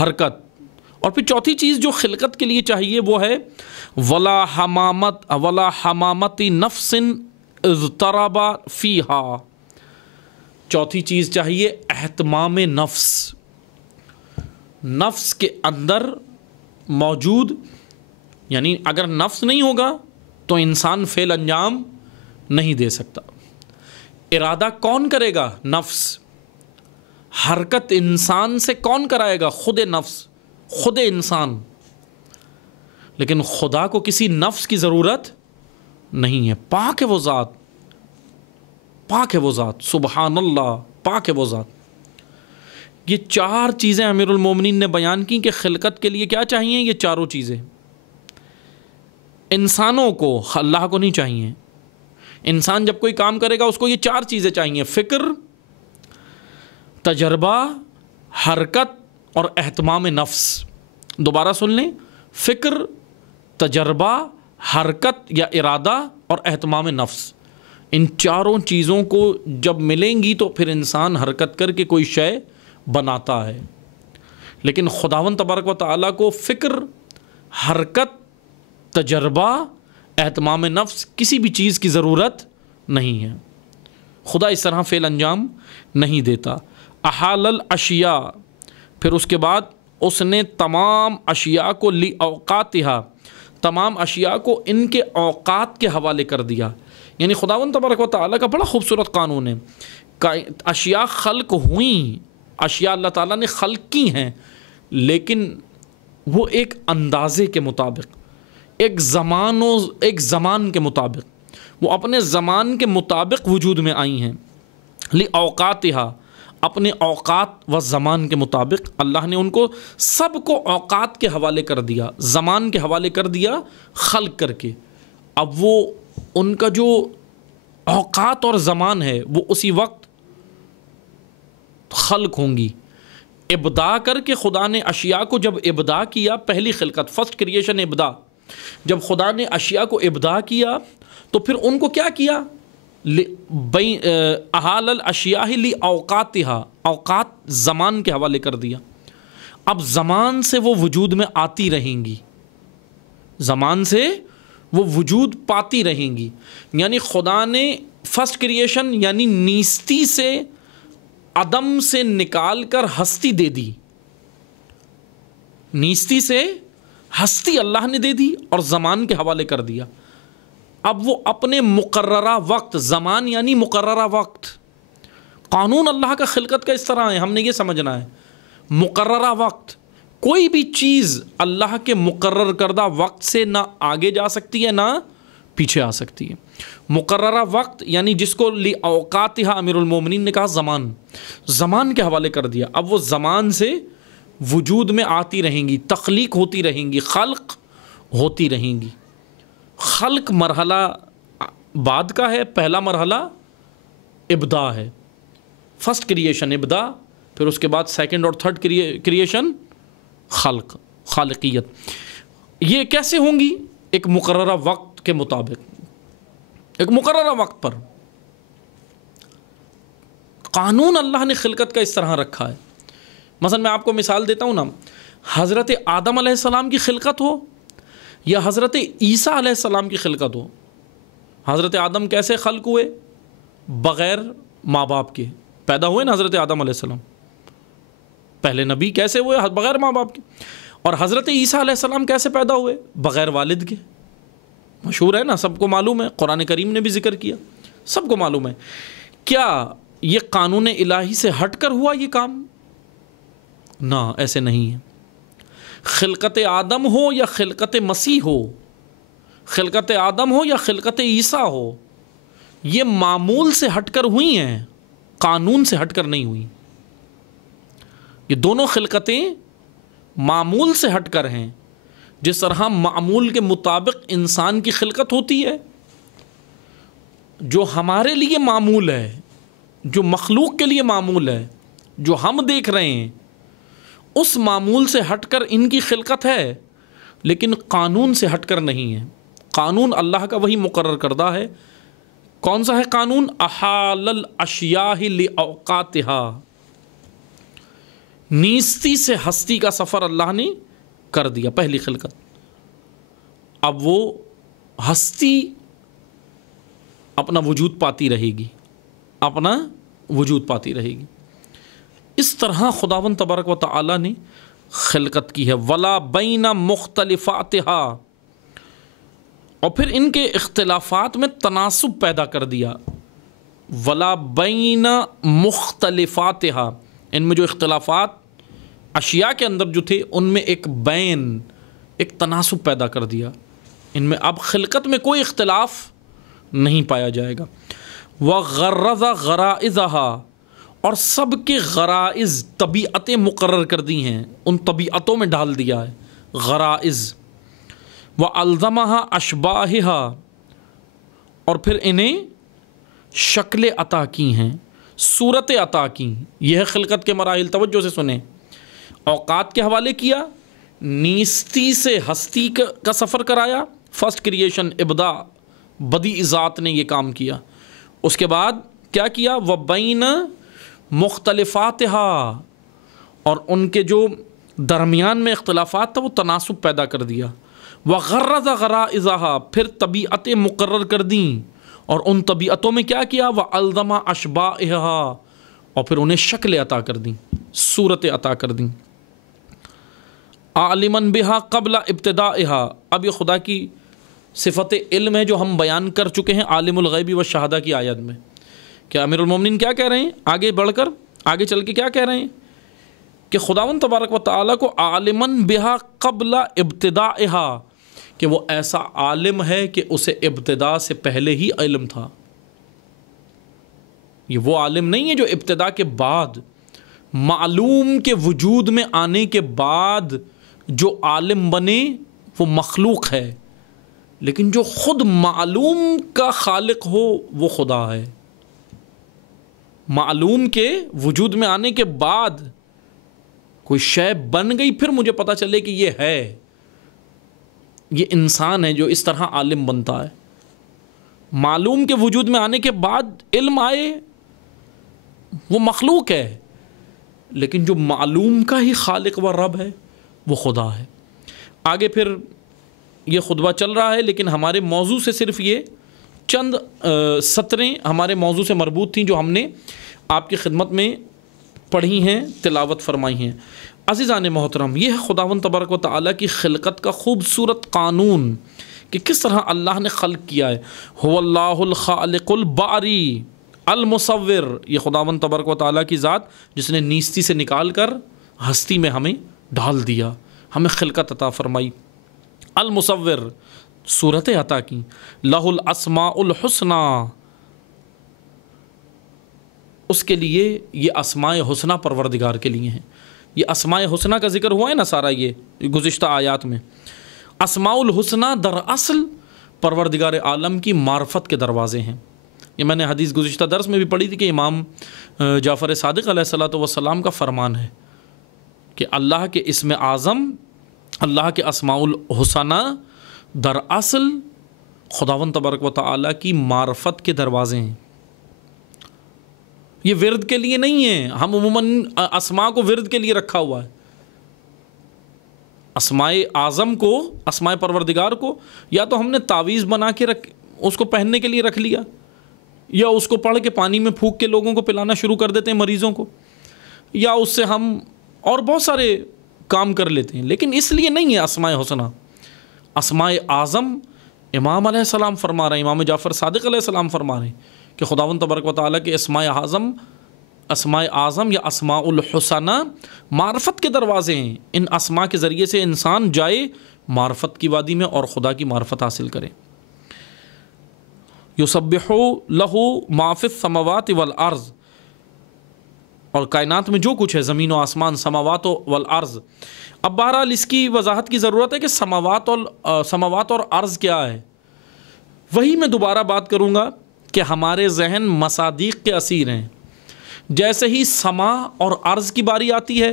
حرکت۔ اور پھر چوتھی چیز جو خلقت کے لیے چاہیے وہ ہے ولا حمامت نفس اضطرب فیہا، چوتھی چیز چاہیے اہتمام نفس، نفس کے اندر موجود، یعنی اگر نفس نہیں ہوگا تو انسان فعل انجام نہیں دے سکتا۔ ارادہ کون کرے گا؟ نفس۔ حرکت انسان سے کون کرائے گا؟ خود نفس، خود انسان۔ لیکن خدا کو کسی نفس کی ضرورت نہیں ہے، پاک ہے وہ ذات، پاک ہے وہ ذات، سبحان اللہ، پاک ہے وہ ذات۔ یہ چار چیزیں امیر المومنین نے بیان کی کہ خلقت کے لیے کیا چاہیے، یہ چاروں چیزیں انسانوں کو، اللہ کو نہیں چاہیے۔ انسان جب کوئی کام کرے گا اس کو یہ چار چیزیں چاہیے، فکر، تجربہ، حرکت اور اہتمام نفس۔ دوبارہ سن لیں، فکر، تجربہ، حرکت یا ارادہ اور اہتمام نفس۔ ان چاروں چیزوں کو جب ملیں گی تو پھر انسان حرکت کر کے کوئی شے بناتا ہے۔ لیکن خداوند تبارک و تعالیٰ کو فکر، حرکت، تجربہ، اہتمام نفس کسی بھی چیز کی ضرورت نہیں ہے، خدا اس طرح فعل انجام نہیں دیتا۔ احال الاشیاء، پھر اس کے بعد اس نے تمام اشیاء کو اوقاتہا، تمام اشیاء کو ان کے اوقات کے حوالے کر دیا۔ یعنی خداوند تبارک و تعالیٰ کا بڑا خوبصورت قانون ہے، اشیاء خلق ہوئیں، اشیاء اللہ تعالیٰ نے خلق کی ہیں، لیکن وہ ایک اندازے کے مطابق، ایک زمان کے مطابق، وہ اپنے زمان کے مطابق وجود میں آئی ہیں۔ اوقاتہا، اپنے اوقات و زمان کے مطابق اللہ نے ان کو سب کو اوقات کے حوالے کر دیا، زمان کے حوالے کر دیا خلق کر کے۔ اب وہ ان کا جو اوقات اور زمان ہے وہ اسی وقت خلق ہوں گی۔ ابداع کر کے خدا نے اشیاء کو جب ابداع کیا، پہلی خلقت، فرسٹ کریشن ابداع، جب خدا نے اشیاء کو ابداع کیا تو پھر ان کو کیا کیا؟ احال الاشیاء لی اوقاتہا، اوقات زمان کے حوالے کر دیا۔ اب زمان سے وہ وجود میں آتی رہیں گی، زمان سے وہ وجود پاتی رہیں گی. یعنی خدا نے فرسٹ کریشن یعنی نیستی سے، عدم سے نکال کر ہستی دے دی. نیستی سے ہستی اللہ نے دے دی اور زمان کے حوالے کر دیا. اب وہ اپنے مقررہ وقت، زمان یعنی مقررہ وقت، قانون اللہ کا خلقت کا اس طرح ہے، ہم نے یہ سمجھنا ہے. مقررہ وقت، کوئی بھی چیز اللہ کے مقرر کردہ وقت سے نہ آگے جا سکتی ہے نہ پیچھے آ سکتی ہے. مقررہ وقت یعنی جس کو اوقاتہا امیر المومنین نے کہا زمان، زمان کے حوالے کر دیا. اب وہ زمان سے وجود میں آتی رہیں گی، تخلیق ہوتی رہیں گی، خلق ہوتی رہیں گی. خلق مرحلہ بعد کا ہے، پہلا مرحلہ ابداع ہے، فرسٹ کریشن ابداع، پھر اس کے بعد سیکنڈ اور تھرڈ کریشن خلق، خالقیت. یہ کیسے ہوں گی؟ ایک مقررہ وقت کے مطابق، ایک مقررہ وقت پر. قانون اللہ نے خلقت کا اس طرح رکھا ہے. مثلا میں آپ کو مثال دیتا ہوں نا، حضرت آدم علیہ السلام کی خلقت ہو یا حضرت عیسیٰ علیہ السلام کی خلقت ہو. حضرت آدم کیسے خلق ہوئے؟ بغیر ماں باپ کے پیدا ہوئے نا حضرت آدم علیہ السلام، پہلے نبی کیسے ہوئے؟ بغیر ماں باپ کے. اور حضرت عیسیٰ علیہ السلام کیسے پیدا ہوئے؟ بغیر والد کے. مشہور ہے نا، سب کو معلوم ہے، قرآن کریم نے بھی ذکر کیا، سب کو معلوم ہے. کیا یہ قانون الہی سے ہٹ کر ہوا یہ کام؟ نہ، ایسے نہیں ہے. خلقت آدم ہو یا خلقت مسیح ہو، خلقت آدم ہو یا خلقت عیسیٰ ہو، یہ معمول سے ہٹ کر ہوئی ہیں، قانون سے ہٹ کر نہیں ہوئی. یہ دونوں خلقتیں معمول سے ہٹ کر ہیں. جس طرح معمول کے مطابق انسان کی خلقت ہوتی ہے، جو ہمارے لیے معمول ہے، جو مخلوق کے لیے معمول ہے، جو ہم دیکھ رہے ہیں، اس معمول سے ہٹ کر ان کی خلقت ہے، لیکن قانون سے ہٹ کر نہیں ہے. قانون اللہ کا وہی مقرر کردہ ہے. کون سا ہے قانون؟ احال الاشیاء لاوقاتہا، نیستی سے ہستی کا سفر اللہ نے کر دیا، پہلی خلقت. اب وہ ہستی اپنا وجود پاتی رہے گی، اپنا وجود پاتی رہے گی. اس طرح خداوند تبارک و تعالی نے خلقت کی ہے. ولا بین مختلفاتہا، اور پھر ان کے اختلافات میں تناسب پیدا کر دیا. ولا بین مختلفاتہا، ان میں جو اختلافات اشیاء کے اندر جو تھے ان میں ایک بین، ایک تناسب پیدا کر دیا. ان میں اب خلقت میں کوئی اختلاف نہیں پایا جائے گا. وغرض غرائزہا، اور سب کے غرائز، طبیعتیں مقرر کر دی ہیں، ان طبیعتوں میں ڈال دیا ہے غرائز. وَأَلْزَمَهَا أَشْبَاهِهَا، اور پھر انہیں شکلیں عطا کی ہیں، صورتیں عطا کی. یہ ہے خلقت کے مراحل. توجہ سے سنیں. اوقات کے حوالے کیا، نیستی سے ہستی کا سفر کرایا، فرسٹ کریشن ابداع، بدیع ذات نے یہ کام کیا. اس کے بعد کیا کیا؟ وَبَيْنَ مختلفاتہا، اور ان کے جو درمیان میں اختلافات تھا وہ تناسب پیدا کر دیا. وغرض غرائزہا، پھر طبیعتیں مقرر کر دیں، اور ان طبیعتوں میں کیا کیا؟ وَأَلْزَمَ أَشْبَاهَا، اور پھر انہیں شکلیں عطا کر دیں، صورتیں عطا کر دیں. عالماً بہا قبل ابتدائہا، اب یہ خدا کی صفت علم ہے جو ہم بیان کر چکے ہیں عالم الغیب والشہادہ کی آیت میں. کہ امیر المومنین کیا کہہ رہے ہیں؟ آگے بڑھ کر، آگے چل کے کیا کہہ رہے ہیں؟ کہ خداوند تبارک و تعالیٰ کو عالماً بہا قبل ابتدائہا، کہ وہ ایسا عالم ہے کہ اسے ابتدا سے پہلے ہی علم تھا. یہ وہ عالم نہیں ہے جو ابتدا کے بعد، معلوم کے وجود میں آنے کے بعد جو عالم بنے وہ مخلوق ہے، لیکن جو خود معلوم کا خالق ہو وہ خدا ہے. معلوم کے وجود میں آنے کے بعد کوئی شے بن گئی، پھر مجھے پتہ چلے کہ یہ ہے، یہ انسان ہے جو اس طرح عالم بنتا ہے. معلوم کے وجود میں آنے کے بعد علم آئے وہ مخلوق ہے، لیکن جو معلوم کا ہی خالق و رب ہے وہ خدا ہے۔ آگے پھر یہ خطبہ چل رہا ہے، لیکن ہمارے موضوع سے صرف یہ چند سطریں ہمارے موضوع سے مربوط تھیں جو ہم نے آپ کی خدمت میں پڑھی ہیں، تلاوت فرمائی ہیں۔ عزیزان محترم، یہ ہے خداوند تبارک و تعالیٰ کی خلقت کا خوبصورت قانون کہ کس طرح اللہ نے خلق کیا ہے۔ هو اللہ الخالق الباری المصور، یہ خداوند تبارک و تعالیٰ کی ذات جس نے نیستی سے نکال کر ہستی میں ہمیں ڈال دیا، ہمیں خلقت عطا فرمائی۔ المصور، صورتیں عطا کی۔ لہ الاسماء الحسنی، اس کے لیے یہ اسماء حسنہ پروردگار کے لیے ہیں۔ یہ اسماء حسنہ کا ذکر ہوا ہے نا سارا یہ گزشتہ آیات میں۔ اسماء الحسنہ دراصل پروردگار عالم کی معرفت کے دروازے ہیں۔ یہ میں نے حدیث گزشتہ درس میں بھی پڑھی تھی کہ امام جعفر صادق علیہ الصلوۃ والسلام کا فرمان ہے کہ اللہ کے اسم اعظم، اللہ کے اسماء الحسنہ دراصل خداوند تبارک و تعالیٰ کی معرفت کے دروازے ہیں۔ یہ ورد کے لیے نہیں ہے، ہم عموماً اسماء کو ورد کے لیے رکھا ہوا ہے۔ اسماء اعظم کو، اسماء پروردگار کو یا تو ہم نے تعویذ بنا کے اس کو پہننے کے لیے رکھ لیا، یا اس کو پڑھ کے پانی میں پھونک کے لوگوں کو پلانا شروع کر دیتے ہیں مریضوں کو، یا اس سے ہم اور بہت سارے کام کر لیتے ہیں، لیکن اس لیے نہیں ہے اسماء حسنہ۔ اسماء اعظم امام علیہ السلام فرما رہے ہیں، امام جعفر صادق علیہ السلام فرما رہے ہیں کہ خداوند تبارک و تعالیٰ کے اسماء اعظم یا اسماء الحسنہ معرفت کے دروازے ہیں۔ ان اسماء کے ذریعے سے انسان جائے معرفت کی وادی میں اور خدا کی معرفت حاصل کرے۔ یسبح لہ ما فی السماوات والارض، اور کائنات میں جو کچھ ہے، زمین و آسمان، سماوات والارض۔ اب بہرحال اس کی وضاحت کی ضرورت ہے کہ سماوات اور ارض کیا ہے۔ وہی میں دوبارہ بات کروں گا کہ ہمارے ذہن مصادیق کے اسیر ہیں۔ جیسے ہی سما اور ارض کی باری آتی ہے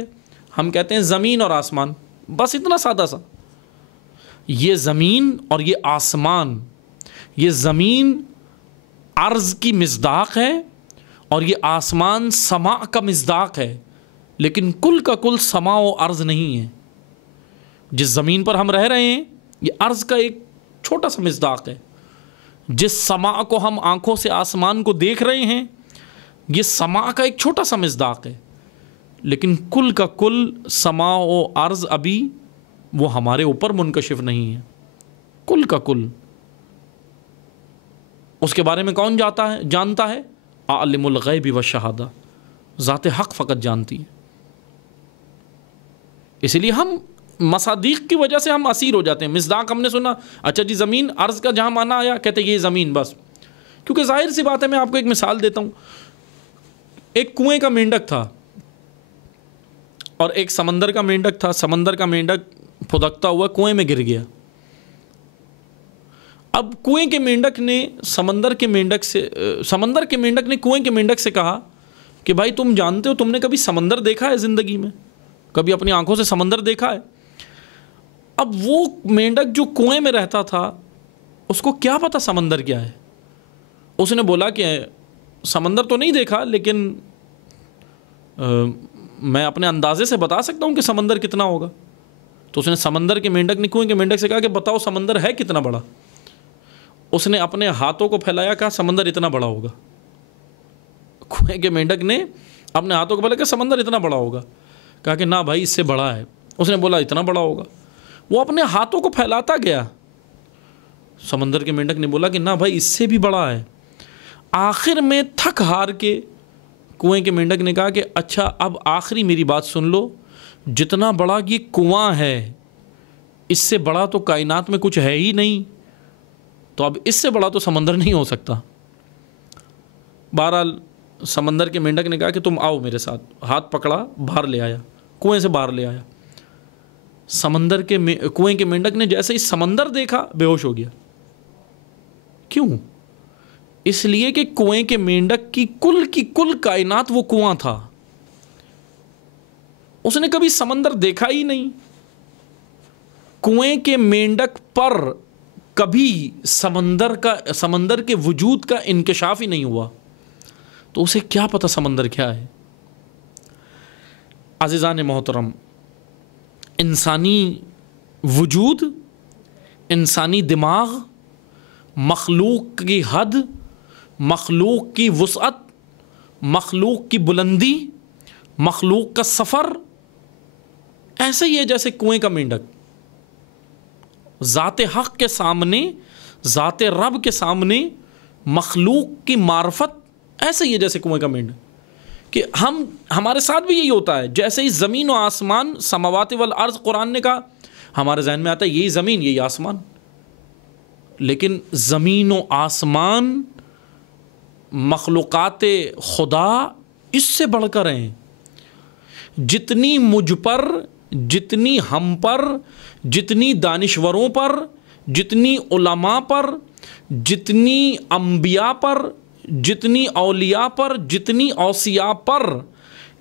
ہم کہتے ہیں زمین اور آسمان، بس اتنا سادہ سا۔ یہ زمین اور یہ آسمان، یہ زمین ارض کی مصداق ہے اور یہ آسمان سما کا مصداق ہے، لیکن کل کا کل سما و ارض نہیں ہے۔ جس زمین پر ہم رہ رہے ہیں یہ ارض کا ایک چھوٹا سا مصداق ہے۔ جس سما کو ہم آنکھوں سے آسمان کو دیکھ رہے ہیں یہ سما کا ایک چھوٹا سا مصداق ہے، لیکن کل کا کل سما و ارض ابھی وہ ہمارے اوپر منکشف نہیں ہے۔ کل کا کل اس کے بارے میں کون جانتا ہے؟ عالم الغیب والشہادہ، ذات حق فقط جانتی ہے۔ اس لیے ہم مصادیق کی وجہ سے ہم اسیر ہو جاتے ہیں۔ مصداق ہم نے سنا، اچھا جی زمین، ارض کا جہاں معنی آیا کہتے ہیں یہ زمین بس، کیونکہ ظاہر سی بات ہے۔ میں آپ کو ایک مثال دیتا ہوں۔ ایک کنویں کا مینڈک تھا اور ایک سمندر کا مینڈک تھا۔ سمندر کا مینڈک پھدکتا ہوا کنویں میں گر گیا۔ اب کنویں کے مینڈک نے سمندر کے مینڈک نے کنویں کے مینڈک سے کہا کہ بھائی تم جانتے ہو، تم نے کبھی سمندر دیکھا ہے زندگی میں؟ کبھی اپنی آنکھوں سے سمندر دیکھا ہے؟ اب وہ مینڈک جو کنویں میں رہتا تھا اس کو کیا پتا سمندر کیا ہے؟ اس نے بولا کہ سمندر تو نہیں دیکھا، لیکن میں اپنے اندازے سے بتا سکتا ہوں کہ سمندر کتنا ہوگا۔ تو اس نے سمندر کے مینڈک نے کنویں کے مینڈک سے کہا کہ بتاؤ سمندر ہے کتنا بڑا؟ اس نے اپنے ہاتھوں کو پھیلایا، کہا سمندر اتنا بڑا ہوگا۔ کنویں کے مینڈک نے اپنے ہاتھوں کو پھیلایا کہ سمندر اتنا بڑا ہوگا، کہا کہ نہ بھائی اس سے بڑا ہے۔ اس نے بولا اتنا بڑا ہوگا۔ وہ اپنے ہاتھوں کو پھیلاتا گیا، سمندر کے مینڈک نے بولا کہ نہ بھائی اس سے بھی بڑا ہے۔ آخر میں تھک ہار کے کنویں کے مینڈک نے کہا کہ اچھا اب آخری میری بات سن لو، جتنا بڑا یہ کنواں ہے اس سے بڑا تو کائنات میں کچھ ہے ہی نہیں، تو اب اس سے بڑا تو سمندر نہیں ہو سکتا۔ بہرحال سمندر کے مینڈک نے کہا کہ تم آؤ میرے ساتھ، ہاتھ پکڑا، باہر لے آیا، کنویں سے باہر لے آیا۔ کنویں کے مینڈک نے جیسے ہی سمندر دیکھا بے ہوش ہو گیا۔ کیوں؟ اس لیے کہ کنویں کے مینڈک کی کل کائنات وہ کنواں تھا، اس نے کبھی سمندر دیکھا ہی نہیں۔ کنویں کے مینڈک پر کبھی سمندر کے وجود کا انکشاف ہی نہیں ہوا، تو اسے کیا پتا سمندر کیا ہے؟ عزیزان محترم، انسانی وجود، انسانی دماغ، مخلوق کی حد، مخلوق کی وسعت، مخلوق کی بلندی، مخلوق کا سفر ایسے ہی ہے جیسے کنویں کا مینڈک. ذات حق کے سامنے، ذات رب کے سامنے مخلوق کی معرفت ایسے ہی ہے جیسے کنویں کا مینڈک. کہ ہمارے ساتھ بھی یہی ہوتا ہے. جیسے ہی زمین و آسمان، سماوات والارض قرآن نے کہا، ہمارے ذہن میں آتا ہے یہی زمین یہی آسمان. لیکن زمین و آسمان مخلوقات خدا اس سے بڑھ کر ہیں. جتنی مجھ پر، جتنی ہم پر، جتنی دانشوروں پر، جتنی علماء پر، جتنی انبیاء پر، جتنی اولیاء پر، جتنی اوصیاء پر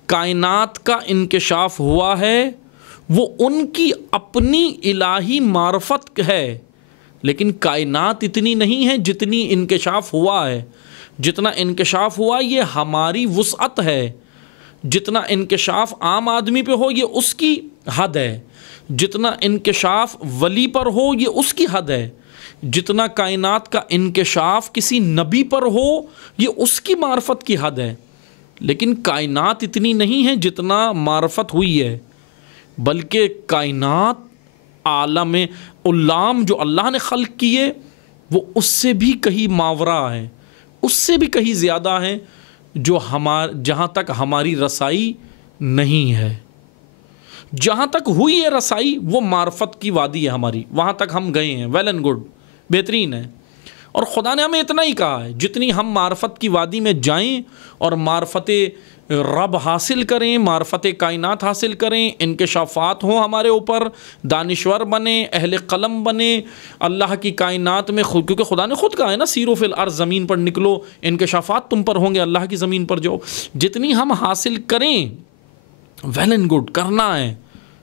کائنات کا انکشاف ہوا ہے، وہ ان کی اپنی الہی معرفت ہے. لیکن کائنات اتنی نہیں ہے جتنی انکشاف ہوا ہے. جتنا انکشاف ہوا یہ ہماری وسعت ہے. جتنا انکشاف عام آدمی پہ ہو یہ اس کی حد ہے. جتنا انکشاف ولی پر ہو یہ اس کی حد ہے. جتنا کائنات کا انکشاف کسی نبی پر ہو یہ اس کی معرفت کی حد ہے. لیکن کائنات اتنی نہیں ہے جتنا معرفت ہوئی ہے، بلکہ کائنات عالم علام جو اللہ نے خلق کیے وہ اس سے بھی کہیں ماورا ہے، اس سے بھی کہیں زیادہ ہیں، جو جہاں تک ہماری رسائی نہیں ہے. جہاں تک ہوئی ہے رسائی وہ معرفت کی وادی ہے ہماری، وہاں تک ہم گئے ہیں. ویل اینڈ گڈ، بہترین ہے. اور خدا نے ہمیں اتنا ہی کہا ہے جتنی ہم معرفت کی وادی میں جائیں اور معرفت رب حاصل کریں، معرفت کائنات حاصل کریں، انکشافات ہوں ہمارے اوپر، دانشور بنیں، اہل قلم بنیں اللہ کی کائنات میں. کیونکہ خدا نے خود کہا ہے نا، سیرو فی الارض، زمین پر نکلو، انکشافات تم پر ہوں گے، اللہ کی زمین پر جاؤ. جتنی ہم حاصل کریں ویل اینڈ گڈ، کرنا ہے.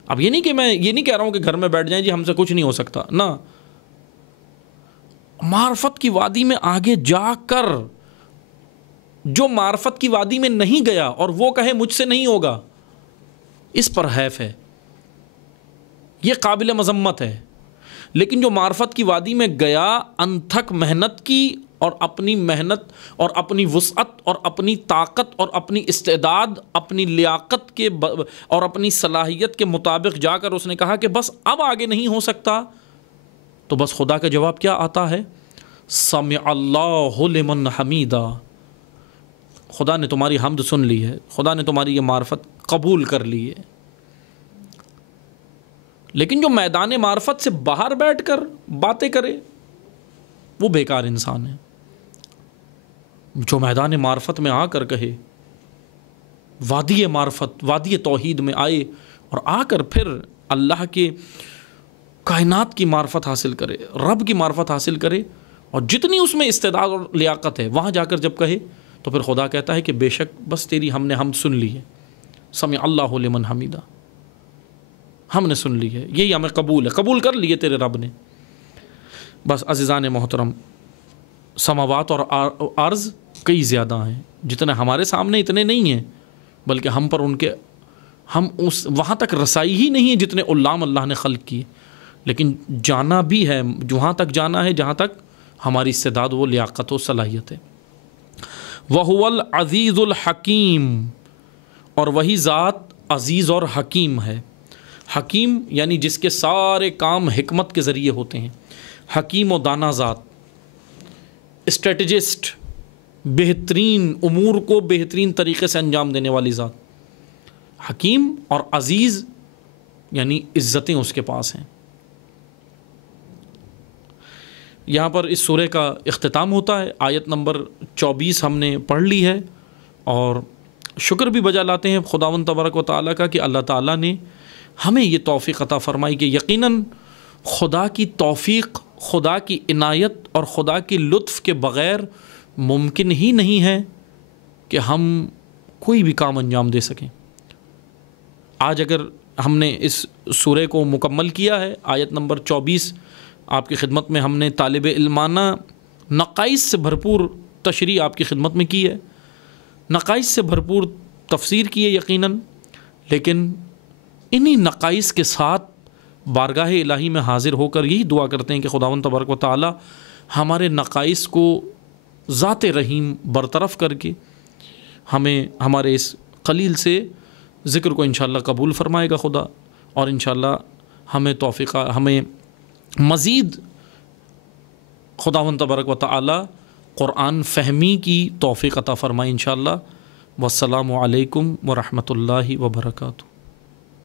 اب یہ نہیں کہ میں یہ نہیں کہہ رہا ہوں کہ گھر میں بیٹھ جائیں جی ہم سے کچھ نہیں ہو سکتا، نہ. معرفت کی وادی میں آگے جا کر جو معرفت کی وادی میں نہیں گیا اور وہ کہے مجھ سے نہیں ہوگا، اس پر حیف ہے، یہ قابل مذمت ہے. لیکن جو معرفت کی وادی میں گیا، انتھک محنت کی اور اپنی محنت اور اپنی وسعت اور اپنی طاقت اور اپنی استعداد، اپنی لیاقت کے اور اپنی صلاحیت کے مطابق جا کر اس نے کہا کہ بس اب آگے نہیں ہو سکتا، تو بس خدا کا جواب کیا آتا ہے؟ سمع اللہ لمن حمیدہ. خدا نے تمہاری حمد سن لی ہے، خدا نے تمہاری یہ معرفت قبول کر لی ہے. لیکن جو میدان معرفت سے باہر بیٹھ کر باتیں کرے وہ بیکار انسان ہے. جو میدان معرفت میں آ کر کہے، وادی معرفت، وادی توحید میں آئے اور آ کر پھر اللہ کے کائنات کی معرفت حاصل کرے، رب کی معرفت حاصل کرے، اور جتنی اس میں استعداد اور لیاقت ہے وہاں جا کر جب کہے تو پھر خدا کہتا ہے کہ بے شک بس تیری ہم نے حمد سن لی ہے. سمع اللہ لمن حمیدہ، ہم نے سن لی ہے، یہی ہمیں قبول ہے، قبول کر لیے تیرے رب نے. بس عزیزان محترم، سماوات اور ارض کئی زیادہ ہیں، جتنے ہمارے سامنے اتنے نہیں ہیں، بلکہ ہم پر ان کے اس وہاں تک رسائی ہی نہیں ہے جتنے علام اللہ نے خلق کیے. لیکن جانا بھی ہے، وہاں تک جانا ہے جہاں تک ہماری استعداد و لیاقت و صلاحیت ہے. وَهُوَ الْعَزِيزُ الْحَكِيمُ، اور وہی ذات عزیز اور حکیم ہے. حکیم یعنی جس کے سارے کام حکمت کے ذریعے ہوتے ہیں. حکیم و دانا ذات، اسٹریٹجسٹ، بہترین امور کو بہترین طریقے سے انجام دینے والی ذات. حکیم اور عزیز یعنی عزتیں اس کے پاس ہیں. یہاں پر اس سورہ کا اختتام ہوتا ہے. آیت نمبر 24 ہم نے پڑھ لی ہے، اور شکر بھی بجا لاتے ہیں خداوند تبارک و تعالیٰ کا کہ اللہ تعالیٰ نے ہمیں یہ توفیق عطا فرمائی کہ یقیناً خدا کی توفیق، خدا کی عنایت اور خدا کی لطف کے بغیر ممکن ہی نہیں ہے کہ ہم کوئی بھی کام انجام دے سکیں. آج اگر ہم نے اس سورہ کو مکمل کیا ہے، آیت نمبر 24 آپ کی خدمت میں ہم نے طالب علمانہ نقائص سے بھرپور تشریح آپ کی خدمت میں کی ہے، نقائص سے بھرپور تفسیر کی ہے یقیناً. لیکن انہی نقائص کے ساتھ بارگاہ الہی میں حاضر ہو کر یہی دعا کرتے ہیں کہ خداوند تبارک و تعالی ہمارے نقائص کو ذات رحیم برطرف کر کے ہمیں ہمارے اس قلیل سے ذکر کو انشاءاللہ قبول فرمائے گا خدا، اور انشاءاللہ ہمیں توفیق، ہمیں مزید خداوند تبارک و تعالی قرآن فہمی کی توفیق عطا فرمائے انشاءاللہ۔ والسلام علیکم ورحمۃ اللہ وبرکاتہ۔